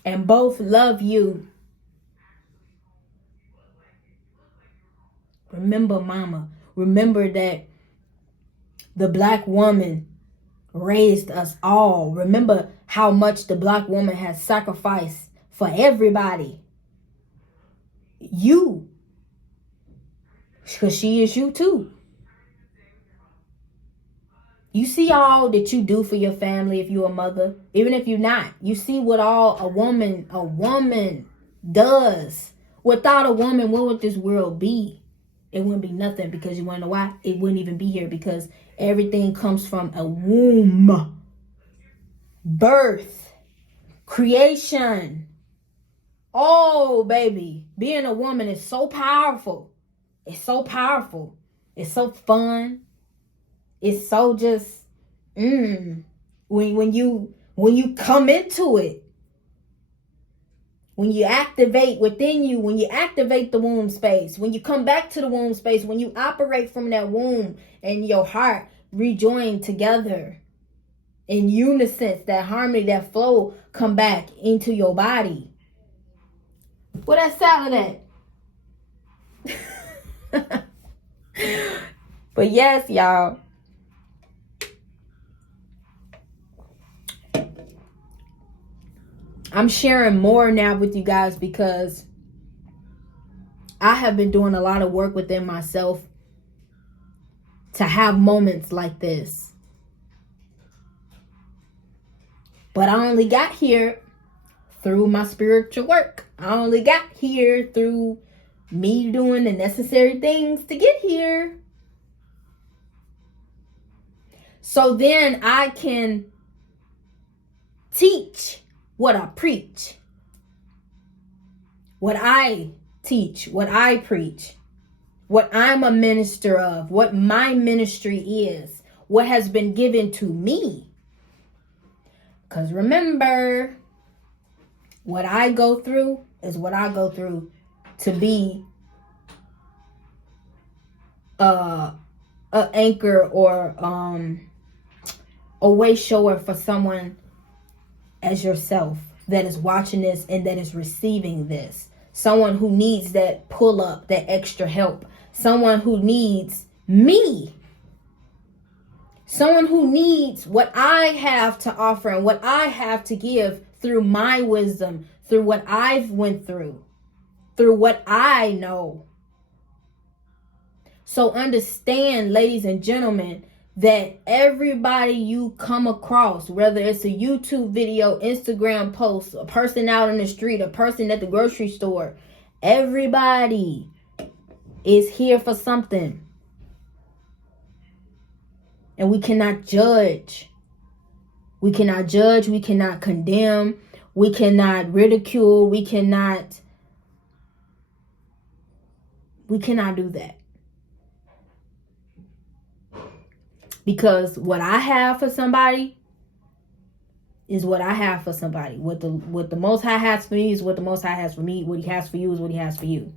and both love you, remember mama. Remember that the black woman raised us all. Remember how much the black woman has sacrificed for everybody. You. Because she is you too. You see all that you do for your family if you're a mother. Even if you're not. You see what all a woman does. Without a woman, what would this world be? It wouldn't be nothing, because you want to know why? It wouldn't even be here, because everything comes from a womb. Birth. Creation. Oh, baby. Being a woman is so powerful. It's so powerful. It's so fun. It's so just when you come into it, when you activate within you, when you activate the womb space, when you come back to the womb space, when you operate from that womb and your heart rejoin together in unison, that harmony, that flow come back into your body. Where that salad at? But yes, y'all. I'm sharing more now with you guys because I have been doing a lot of work within myself to have moments like this. But I only got here through my spiritual work. I only got here through me doing the necessary things to get here. So then I can teach what I preach, what I teach, what I preach, what I'm a minister of, what my ministry is, what has been given to me. Because remember, what I go through is what I go through to be a anchor or a way shower for someone as yourself that is watching this and that is receiving this. Someone who needs that pull up, that extra help. Someone who needs me. Someone who needs what I have to offer and what I have to give through my wisdom, through what I've went through what I know. So understand, ladies and gentlemen, that everybody you come across, whether it's a YouTube video, Instagram post, a person out in the street, a person at the grocery store, everybody is here for something. And we cannot judge. We cannot judge. We cannot condemn. We cannot ridicule. We cannot do that. Because what I have for somebody is what I have for somebody. What the Most High has for me is what the Most High has for me. What He has for you is what He has for you.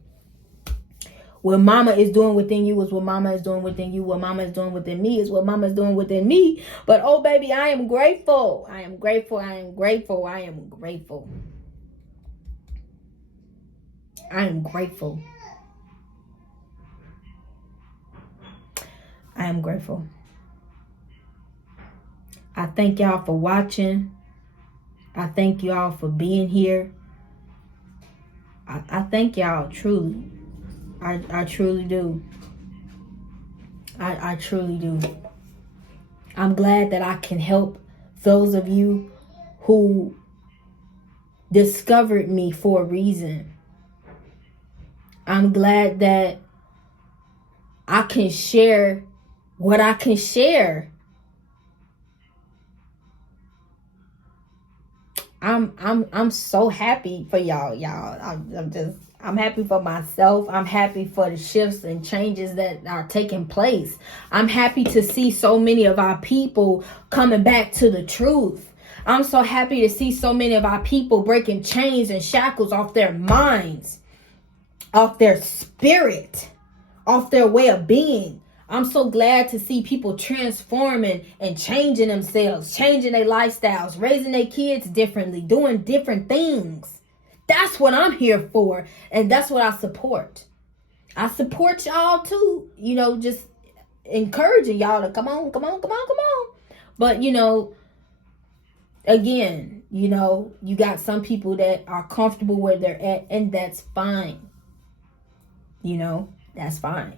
What Mama is doing within you is what Mama is doing within you. What Mama is doing within me is what Mama is doing within me. But oh baby, I am grateful. I am grateful. I am grateful. I am grateful. I am grateful. I am grateful. I thank y'all for watching. I thank y'all for being here. I thank y'all truly. I truly do. I truly do. I'm glad that I can help those of you who discovered me for a reason. I'm glad that I can share what I can share. I'm so happy for y'all. I'm happy for myself. I'm happy for the shifts and changes that are taking place. I'm happy to see so many of our people coming back to the truth. I'm so happy to see so many of our people breaking chains and shackles off their minds, off their spirit, off their way of being. I'm so glad to see people transforming and changing themselves, changing their lifestyles, raising their kids differently, doing different things. That's what I'm here for. And that's what I support. I support y'all too, just encouraging y'all to come on. But, again, you got some people that are comfortable where they're at, and that's fine. That's fine.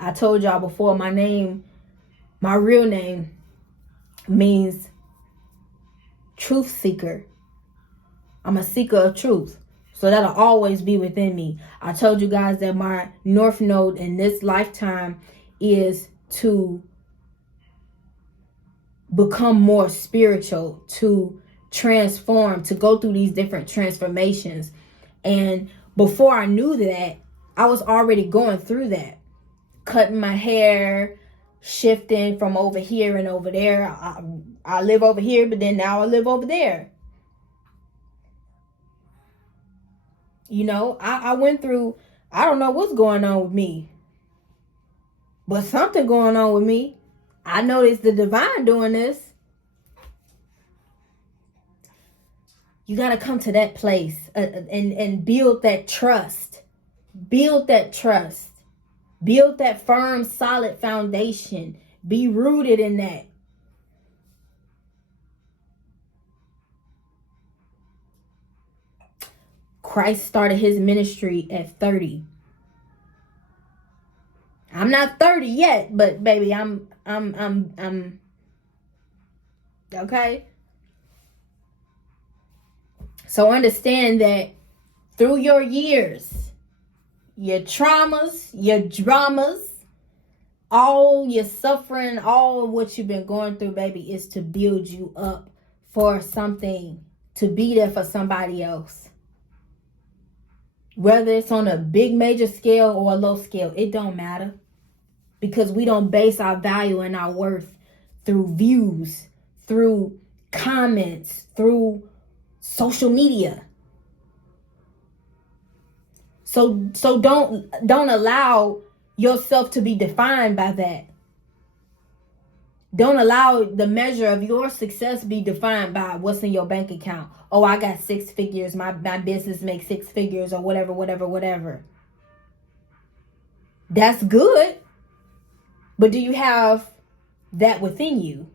I told y'all before, my real name means truth seeker. I'm a seeker of truth. So that'll always be within me. I told you guys that my North Node in this lifetime is to become more spiritual, to transform, to go through these different transformations. And before I knew that, I was already going through that. Cutting my hair, shifting from over here and over there. I live over here, but then now I live over there. I went through, I don't know what's going on with me, but something going on with me. I know it's the divine doing this. You got to come to that place and build that trust. Build that trust. Build that firm, solid foundation. Be rooted in that. Christ started his ministry at 30. I'm not 30 yet, but baby, I'm Okay? So understand that through your years, your traumas, your dramas, all your suffering, all what you've been going through, baby, is to build you up for something, to be there for somebody else. Whether it's on a big major scale or a low scale, it don't matter. Because we don't base our value and our worth through views, through comments, through social media. So don't allow yourself to be defined by that. Don't allow the measure of your success be defined by what's in your bank account. Oh, I got 6 figures. My business makes 6 figures or whatever. That's good. But do you have that within you?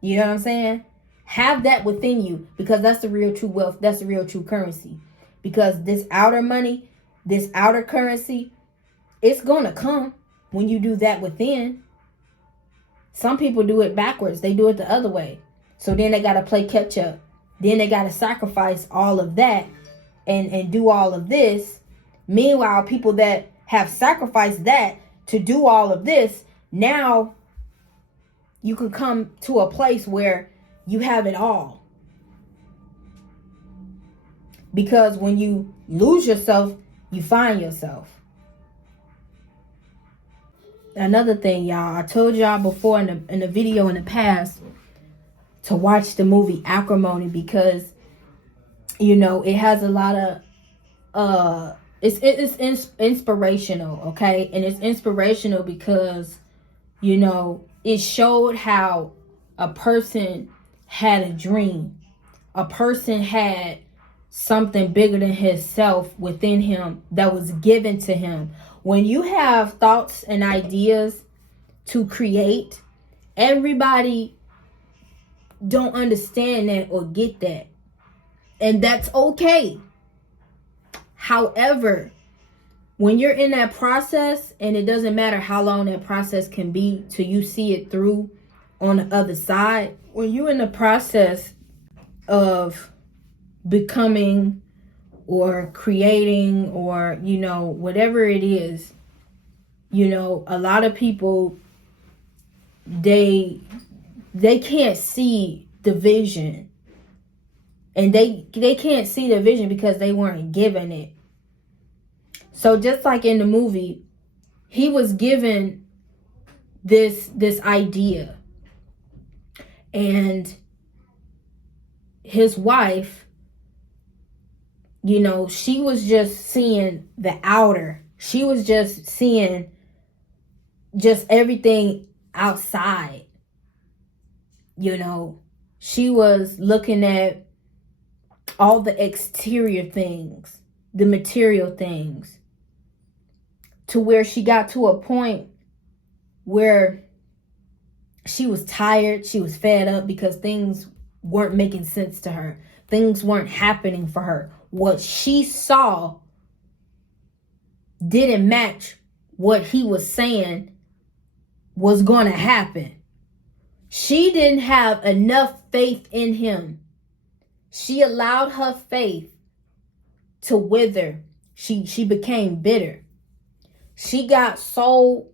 You know what I'm saying? Have that within you, because that's the real true wealth. That's the real true currency. Because this outer money, this outer currency, it's going to come when you do that within. Some people do it backwards. They do it the other way. So then they got to play catch up. Then they got to sacrifice all of that and do all of this. Meanwhile, people that have sacrificed that to do all of this, now you can come to a place where you have it all. Because when you lose yourself, you find yourself. Another thing, y'all, I told y'all before in the video in the past to watch the movie Acrimony, because it has a lot of it's inspirational, okay? And it's inspirational because it showed how a person had a dream. A person had something bigger than himself within him that was given to him. When you have thoughts and ideas to create, everybody don't understand that or get that. And that's okay. However, when you're in that process, and it doesn't matter how long that process can be till you see it through on the other side, when you're in the process of becoming or creating or whatever it is, a lot of people, they can't see the vision, and they can't see the vision because they weren't given it. So just like in the movie, he was given this idea, and his wife, she was just seeing the outer. She was just seeing just everything outside. She was looking at all the exterior things, the material things, to where she got to a point where she was tired, she was fed up because things weren't making sense to her. Things weren't happening for her. What she saw didn't match what he was saying was going to happen. She didn't have enough faith in him. She allowed her faith to wither. She became bitter. She got so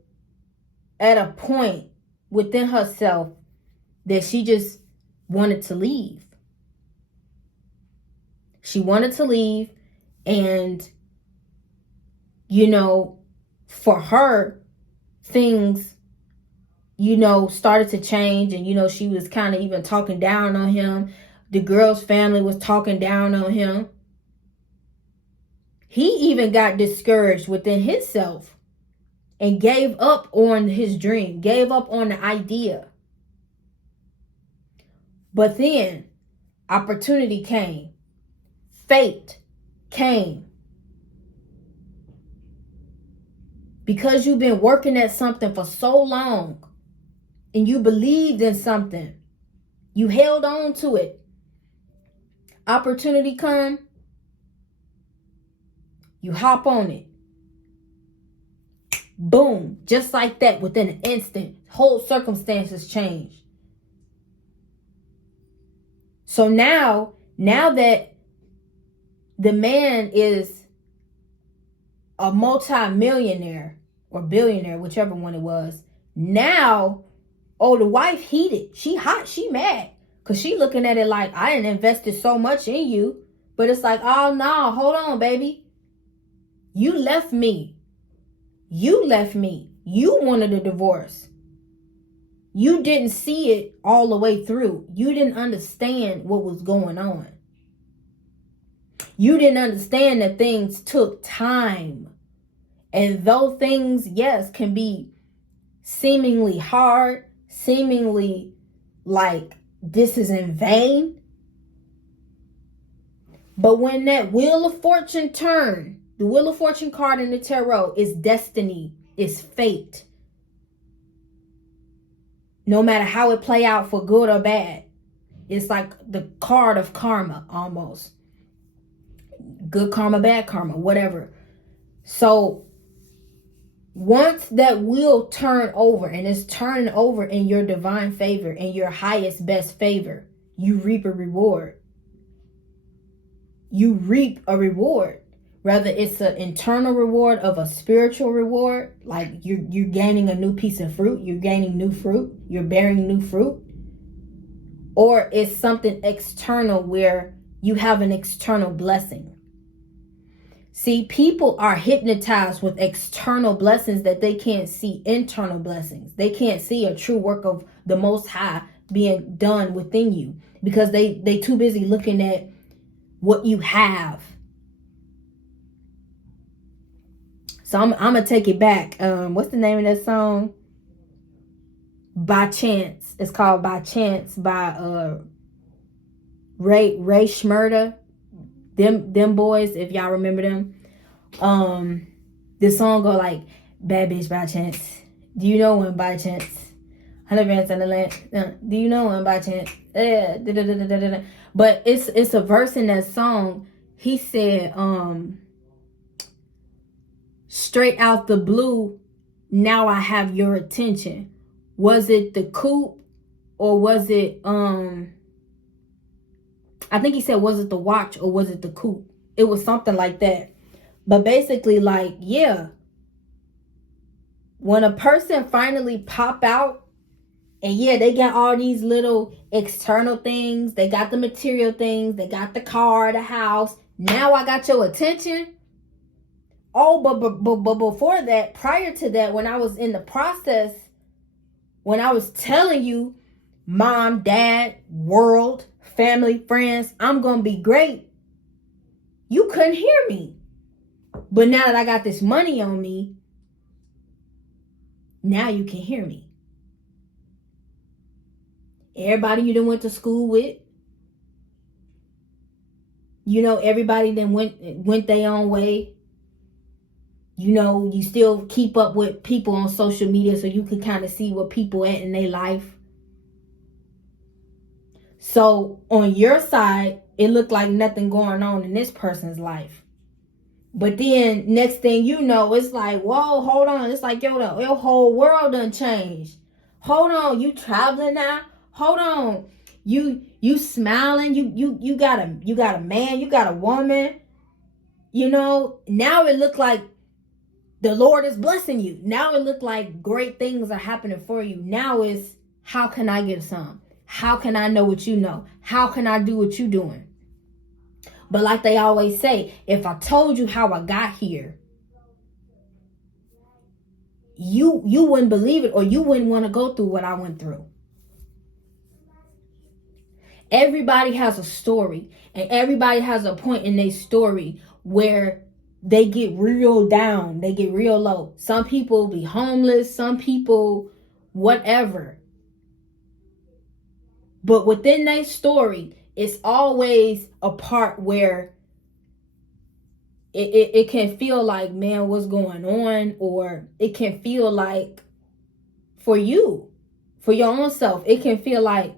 at a point within herself that she just wanted to leave. She wanted to leave, and for her, things started to change, and she was kind of even talking down on him. The girl's family was talking down on him. He even got discouraged within himself and gave up on his dream, gave up on the idea. But then opportunity came. Fate came. Because you've been working at something for so long and you believed in something, you held on to it. Opportunity come, you hop on it. Boom, just like that, within an instant, whole circumstances change. So now that the man is a multi-millionaire or billionaire, whichever one it was, now, the wife heated. She hot. She mad. Because she looking at it like, I didn't invested so much in you. But it's like, oh, no, hold on, baby. You left me. You left me. You wanted a divorce. You didn't see it all the way through. You didn't understand what was going on. You didn't understand that things took time. And though things, yes, can be seemingly hard, seemingly like this is in vain, but when that Wheel of Fortune turn, the Wheel of Fortune card in the tarot is destiny, is fate. No matter how it play out for good or bad, it's like the card of karma almost. Good karma, bad karma, whatever. So once that wheel turn over, and it's turning over in your divine favor, in your highest best favor, you reap a reward. You reap a reward. Whether it's an internal reward of a spiritual reward, like you're gaining a new piece of fruit, you're gaining new fruit, you're bearing new fruit, or it's something external where you have an external blessing. See, people are hypnotized with external blessings that they can't see internal blessings. They can't see a true work of the Most High being done within you because they too busy looking at what you have. So I'm gonna take it back. What's the name of that song? By Chance. It's called By Chance by Ray Schmurda. Them boys, if y'all remember them. This song go like, bad bitch by chance. Do you know one by chance? 100 bands on the land. Do you know one by chance? But it's a verse in that song. He said, straight out the blue, now I have your attention. Was it the coupe or was it I think he said, was it the watch or was it the coupe? It was something like that. But basically, like, yeah, when a person finally pop out, and yeah, they got all these little external things, they got the material things, they got the car, the house. Now I got your attention. Oh, but before that, prior to that, when I was in the process, when I was telling you, mom, dad, world, family, friends, I'm going to be great, you couldn't hear me. But now that I got this money on me, now you can hear me. Everybody you done went to school with, you know, everybody then went their own way. You know, you still keep up with people on social media so you can kind of see what people at in their life. So on your side, it looked like nothing going on in this person's life. But then next thing you know, it's like, whoa, hold on. It's like, your whole world done changed. Hold on, you traveling now? Hold on. You smiling, you got a man, you got a woman. You know, now it look like the Lord is blessing you. Now it look like great things are happening for you. Now it's, how can I get some? How can I know what you know? How can I do what you doing? But like they always say, if I told you how I got here, you wouldn't believe it, or you wouldn't want to go through what I went through. Everybody has a story, and everybody has a point in their story where they get real down, they get real low. Some people be homeless, some people whatever. But within their story, it's always a part where it can feel like, man, what's going on? Or it can feel like, for you, for your own self, it can feel like,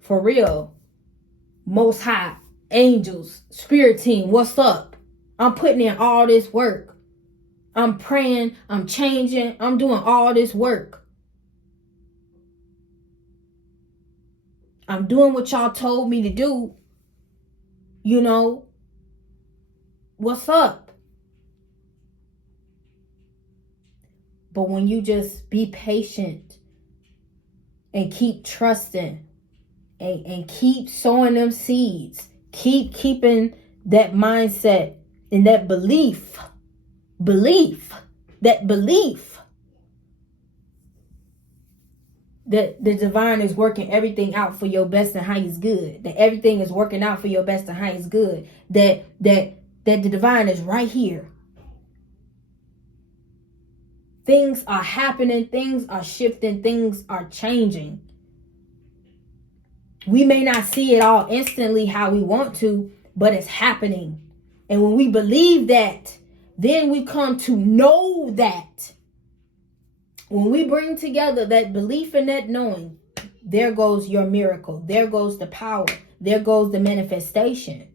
for real, Most High, angels, spirit team, what's up? I'm putting in all this work. I'm praying, I'm changing, I'm doing all this work. I'm doing what y'all told me to do. You know, what's up? But when you just be patient and keep trusting and keep sowing them seeds, keep keeping that mindset and that belief that the divine is working everything out for your best and highest good, that everything is working out for your best and highest good, that the divine is right here. Things are happening, things are shifting, things are changing. We may not see it all instantly how we want to, but it's happening. And when we believe that, then we come to know that. When we bring together that belief and that knowing, there goes your miracle. There goes the power. There goes the manifestation.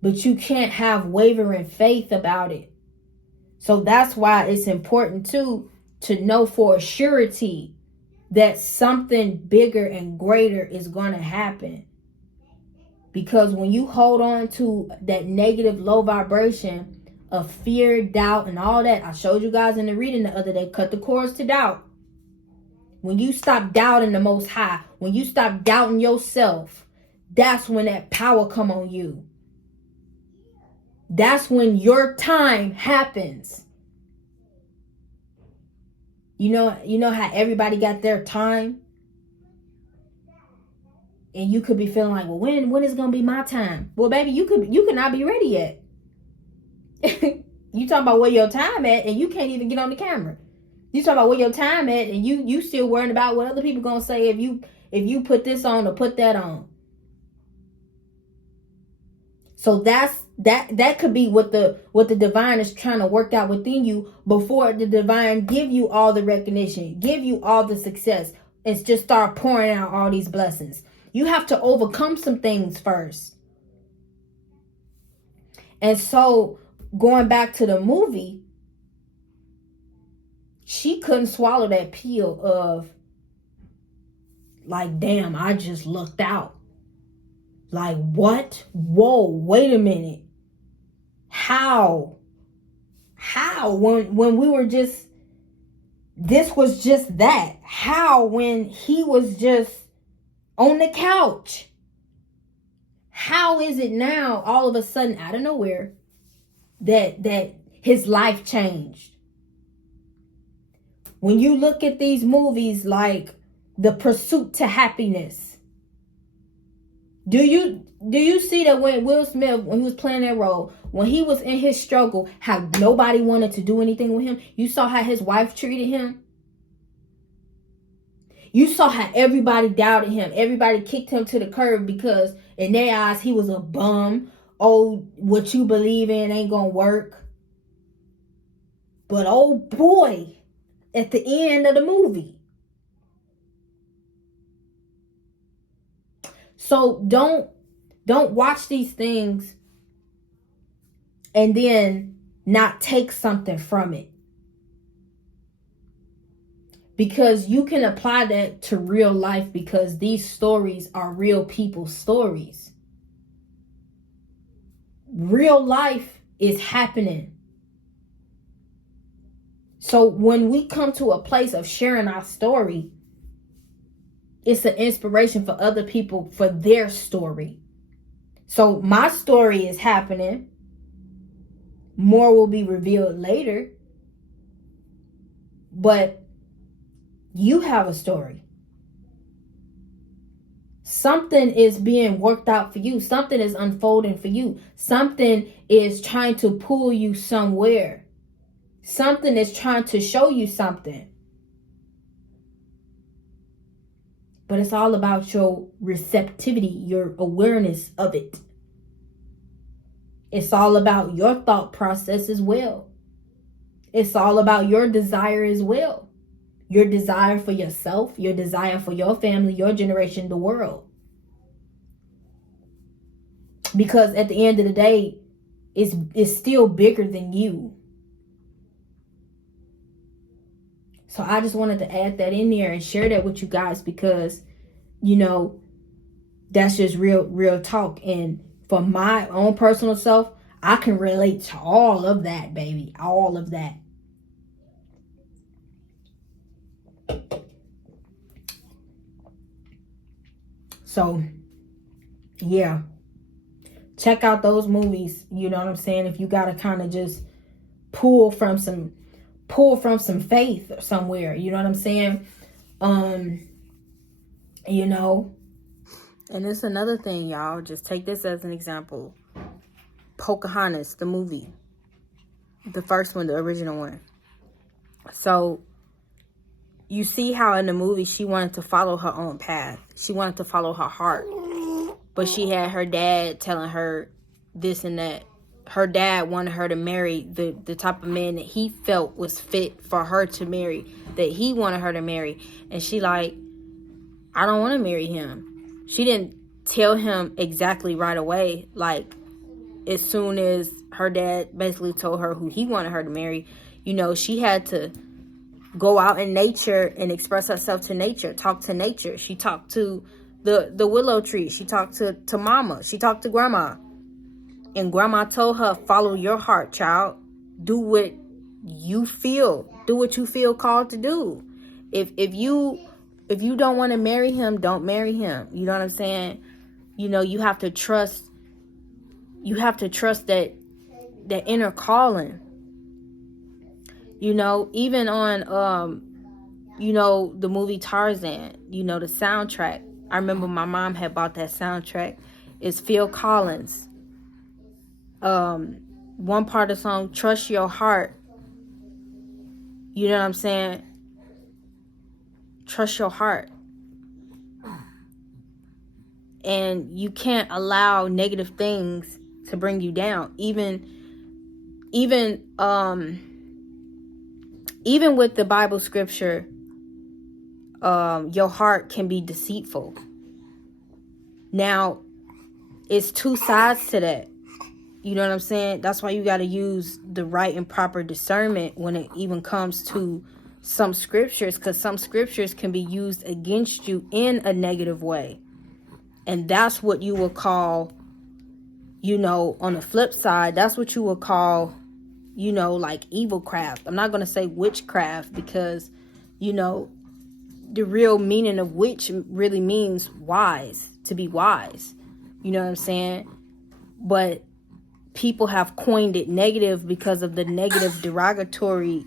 But you can't have wavering faith about it. So that's why it's important too to know for a surety that something bigger and greater is going to happen. Because when you hold on to that negative low vibration of fear, doubt, and all that, I showed you guys in the reading the other day, cut the cords to doubt. When you stop doubting the Most High, when you stop doubting yourself, that's when that power come on you. That's when your time happens. You know how everybody got their time? And you could be feeling like, well, when is gonna be my time? Well, baby, you could not be ready yet. You talking about where your time at, and you can't even get on the camera. You talking about where your time at, and you still worrying about what other people gonna say if you put this on or put that on. So that could be what the divine is trying to work out within you before the divine give you all the recognition, give you all the success, and just start pouring out all these blessings. You have to overcome some things first. And so going back to the movie, she couldn't swallow that pill of like, damn, I just lucked out. Like, what? Whoa, wait a minute. How? When we were just, this was just that. How when he was just on the couch? How is it now all of a sudden out of nowhere that his life changed? When you look at these movies like The Pursuit to Happiness, do you see that when Will Smith, when he was playing that role, when he was in his struggle, how nobody wanted to do anything with him? You saw how his wife treated him. You saw how everybody doubted him. Everybody kicked him to the curb because in their eyes he was a bum. Oh, what you believe in ain't gonna work. But oh boy, at the end of the movie. So don't watch these things and then not take something from it. Because you can apply that to real life, because these stories are real people's stories. Real life is happening. So when we come to a place of sharing our story, it's an inspiration for other people for their story. So my story is happening. More will be revealed later. But you have a story. Something is being worked out for you. Something is unfolding for you. Something is trying to pull you somewhere. Something is trying to show you something. But it's all about your receptivity, your awareness of it. It's all about your thought process as well. It's all about your desire as well. Your desire for yourself, your desire for your family, your generation, the world. Because at the end of the day, it's still bigger than you. So I just wanted to add that in there and share that with you guys because, you know, that's just real talk. And for my own personal self, I can relate to all of that, baby. All of that. So, yeah. Check out those movies. You know what I'm saying? If you got to kind of just pull from some faith somewhere. You know what I'm saying? You know. And it's another thing, y'all. Just take this as an example. Pocahontas, the movie. The first one, the original one. So, you see how in the movie she wanted to follow her own path. She wanted to follow her heart. But she had her dad telling her this and that. Her dad wanted her to marry the type of man that he felt was fit for her to marry. That he wanted her to marry. And she like, I don't want to marry him. She didn't tell him exactly right away. Like, as soon as her dad basically told her who he wanted her to marry, you know, she had to go out in nature and express herself to nature, talk to nature. She talked to the willow tree. She talked to mama. She talked to grandma. And grandma told her, follow your heart, child. Do what you feel. Do what you feel called to do. If you don't want to marry him, don't marry him. You know what I'm saying? You know, you have to trust that inner calling. You know, even on you know, the movie Tarzan, you know, the soundtrack. I remember my mom had bought that soundtrack. It's Phil Collins. One part of the song, Trust Your Heart. You know what I'm saying? Trust your heart. And you can't allow negative things to bring you down. Even with the Bible scripture, your heart can be deceitful. Now, it's two sides to that. You know what I'm saying? That's why you got to use the right and proper discernment when it even comes to some scriptures, because some scriptures can be used against you in a negative way. And that's what you will call, you know, on the flip side, that's what you will call, you know, like evil craft. I'm not going to say witchcraft because, you know, the real meaning of witch really means wise, to be wise. You know what I'm saying? But people have coined it negative because of the negative derogatory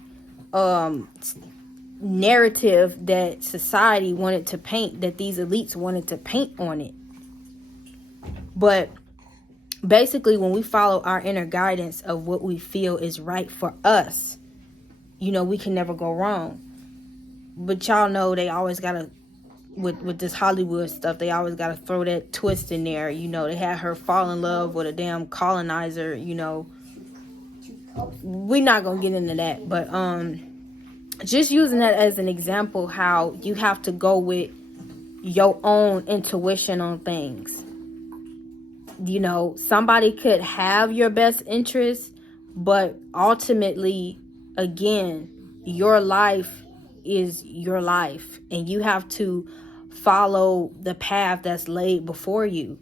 narrative that society wanted to paint, that these elites wanted to paint on it. But basically, when we follow our inner guidance of what we feel is right for us, you know, we can never go wrong. But y'all know they always gotta, with this Hollywood stuff, they always gotta throw that twist in there. You know, they had her fall in love with a damn colonizer. You know, we're not gonna get into that, but just using that as an example, how you have to go with your own intuition on things. You know, somebody could have your best interest, but ultimately, again, your life is your life, and you have to follow the path that's laid before you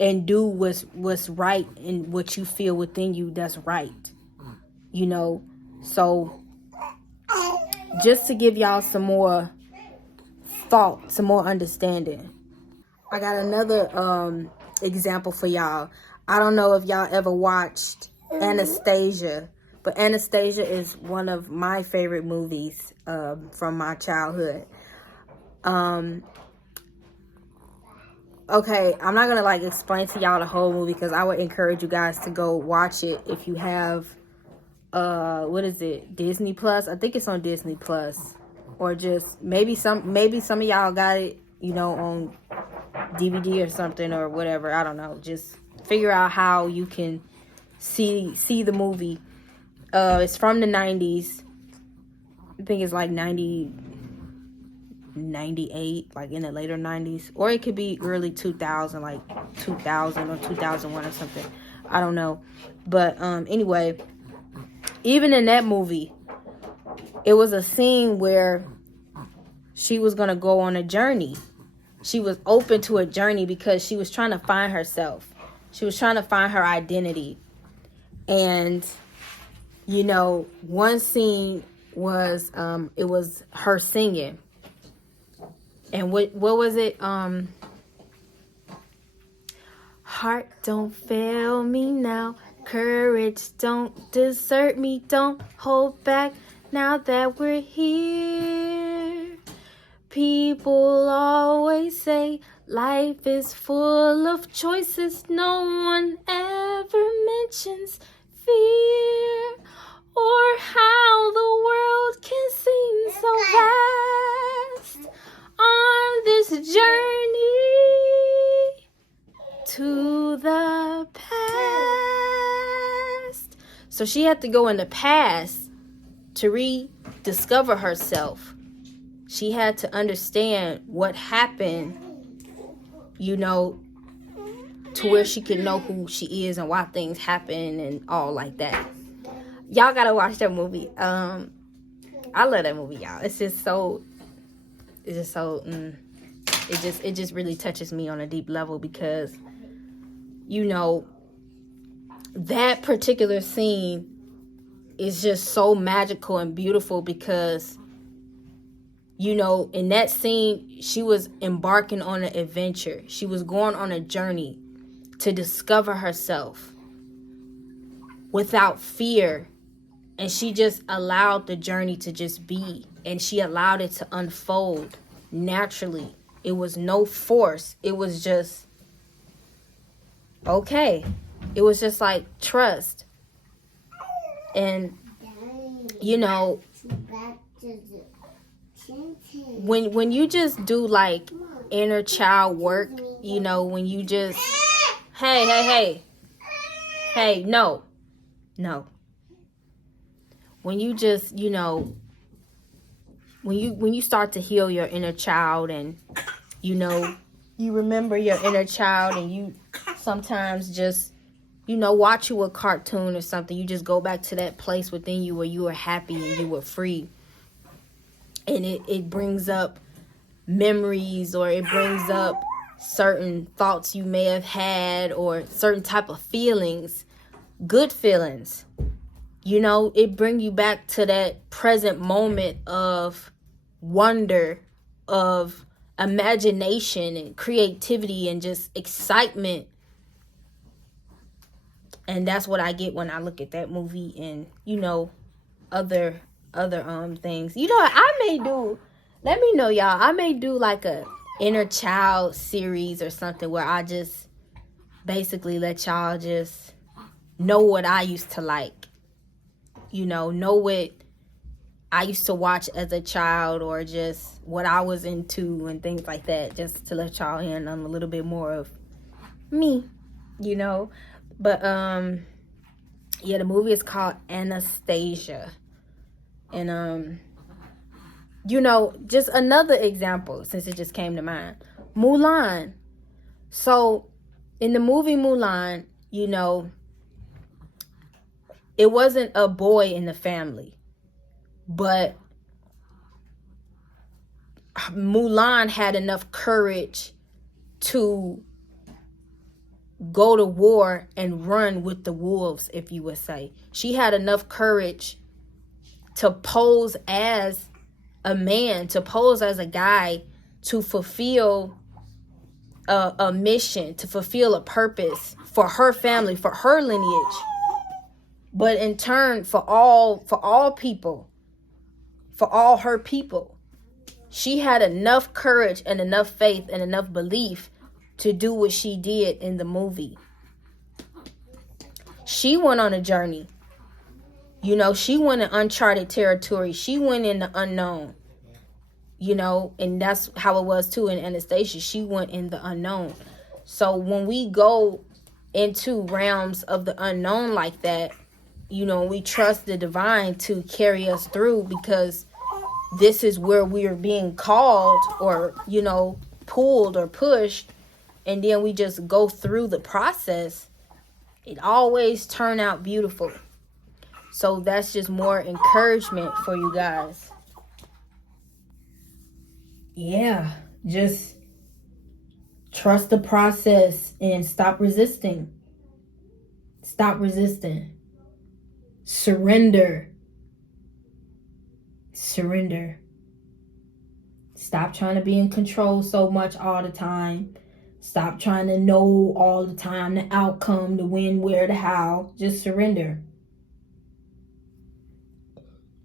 and do what's right and what you feel within you that's right. You know, so just to give y'all some more thought, some more understanding, I got another example for y'all. I don't know if y'all ever watched Anastasia, but Anastasia is one of my favorite movies from my childhood. Okay, I'm not gonna like explain to y'all the whole movie because I would encourage you guys to go watch it if you have what is it, Disney Plus? I think it's on Disney Plus, or just maybe some of y'all got it, you know, on DVD or something or whatever. I don't know. Just figure out how you can see the movie. It's from the 90s. I think it's like 98, like in the later 90s, or it could be early 2000, like 2000 or 2001 or something. I don't know. But anyway, even in that movie, it was a scene where she was going to go on a journey. She was open to a journey because she was trying to find herself. She was trying to find her identity. And, you know, one scene was, it was her singing. And what was it? Heart don't fail me now. Courage don't desert me. Don't hold back now that we're here. People always say life is full of choices. No one ever mentions fear or how the world can seem so vast on this journey to the past. So she had to go in the past to rediscover herself. She had to understand what happened, you know, to where she could know who she is and why things happen and all like that. Y'all gotta watch that movie. I love that movie, y'all. It just really touches me on a deep level because, you know, that particular scene is just so magical and beautiful because, you know, in that scene, she was embarking on an adventure. She was going on a journey to discover herself without fear. And she just allowed the journey to just be. And she allowed it to unfold naturally. It was no force. It was just, okay. It was just like trust. And, you know, when you just do like inner child work, you know, when you just, hey, no. When you just, you know, when you start to heal your inner child and, you know, you remember your inner child and you sometimes just, you know, watch you a cartoon or something, you just go back to that place within you where you were happy and you were free. And it brings up memories, or it brings up certain thoughts you may have had, or certain type of feelings, good feelings. You know, it brings you back to that present moment of wonder, of imagination and creativity and just excitement. And that's what I get when I look at that movie and, you know, other things. You know what I may do? Let me know, y'all. I may do like a inner child series or something where I just basically let y'all just know what I used to like. You know what I used to watch as a child, or just what I was into and things like that, just to let y'all in on a little bit more of me, you know. But yeah, the movie is called Anastasia. And you know, just another example, since it just came to mind, Mulan. So in the movie Mulan, you know, it wasn't a boy in the family, but Mulan had enough courage to go to war and run with the wolves, if you would say. She had enough courage to pose as a man, to pose as a guy, to fulfill a mission, to fulfill a purpose for her family, for her lineage. But in turn, for all people, for all her people, she had enough courage and enough faith and enough belief to do what she did in the movie. She went on a journey. You know, she went in uncharted territory. She went in the unknown. You know, and that's how it was too in Anastasia. She went in the unknown. So when we go into realms of the unknown like that, you know, we trust the divine to carry us through, because this is where we are being called, or, you know, pulled or pushed, and then we just go through the process. It always turn out beautiful. So that's just more encouragement for you guys. Yeah, just trust the process and stop resisting. Stop resisting. Surrender. Surrender. Stop trying to be in control so much all the time. Stop trying to know all the time the outcome, the when, where, the how. Just surrender.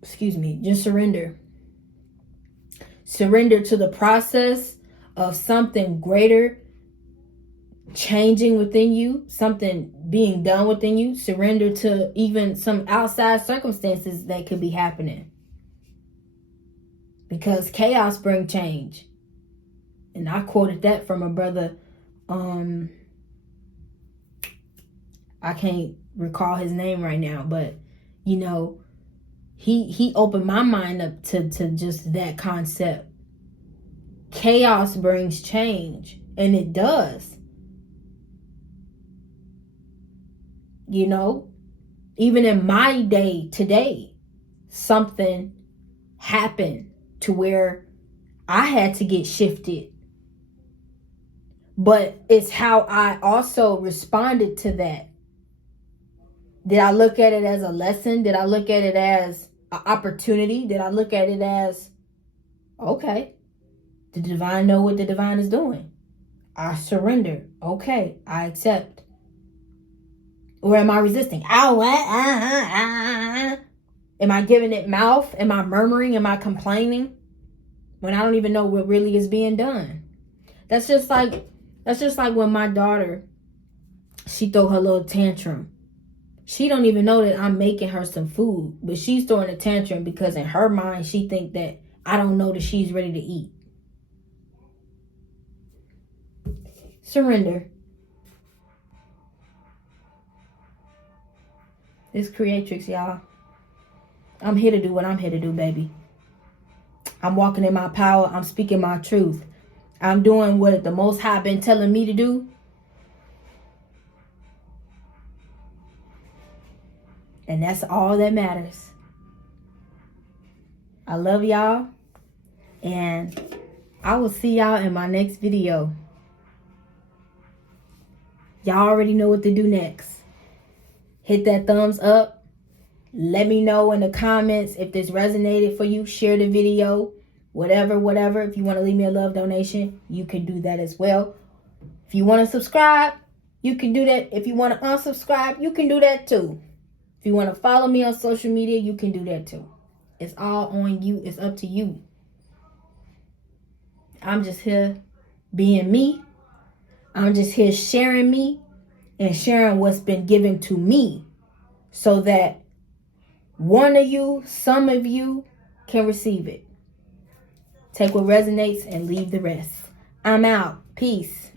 Excuse me. Just surrender. Surrender to the process of something greater changing within you, something being done within you. Surrender to even some outside circumstances that could be happening. Because chaos brings change. And I quoted that from a brother. I can't recall his name right now, but you know, he opened my mind up to just that concept. Chaos brings change, and it does. You know, even in my day today, something happened to where I had to get shifted. But it's how I also responded to that. Did I look at it as a lesson? Did I look at it as an opportunity? Did I look at it as, okay, the divine know what the divine is doing? I surrender. Okay, I accept. Or am I resisting? Ow, Am I giving it mouth? Am I murmuring? Am I complaining? When I don't even know what really is being done. That's just like when my daughter, she throw her little tantrum. She don't even know that I'm making her some food, but she's throwing a tantrum because in her mind she think that I don't know that she's ready to eat. Surrender. It's Creatrix, y'all. I'm here to do what I'm here to do, baby. I'm walking in my power. I'm speaking my truth. I'm doing what the Most High been telling me to do. And that's all that matters. I love y'all. And I will see y'all in my next video. Y'all already know what to do next. Hit that thumbs up. Let me know in the comments if this resonated for you. Share the video. Whatever. If you want to leave me a love donation, you can do that as well. If you want to subscribe, you can do that. If you want to unsubscribe, you can do that too. If you want to follow me on social media, you can do that too. It's all on you. It's up to you. I'm just here being me. I'm just here sharing me and sharing what's been given to me so that one of you, some of you can receive it. Take what resonates and leave the rest. I'm out. Peace.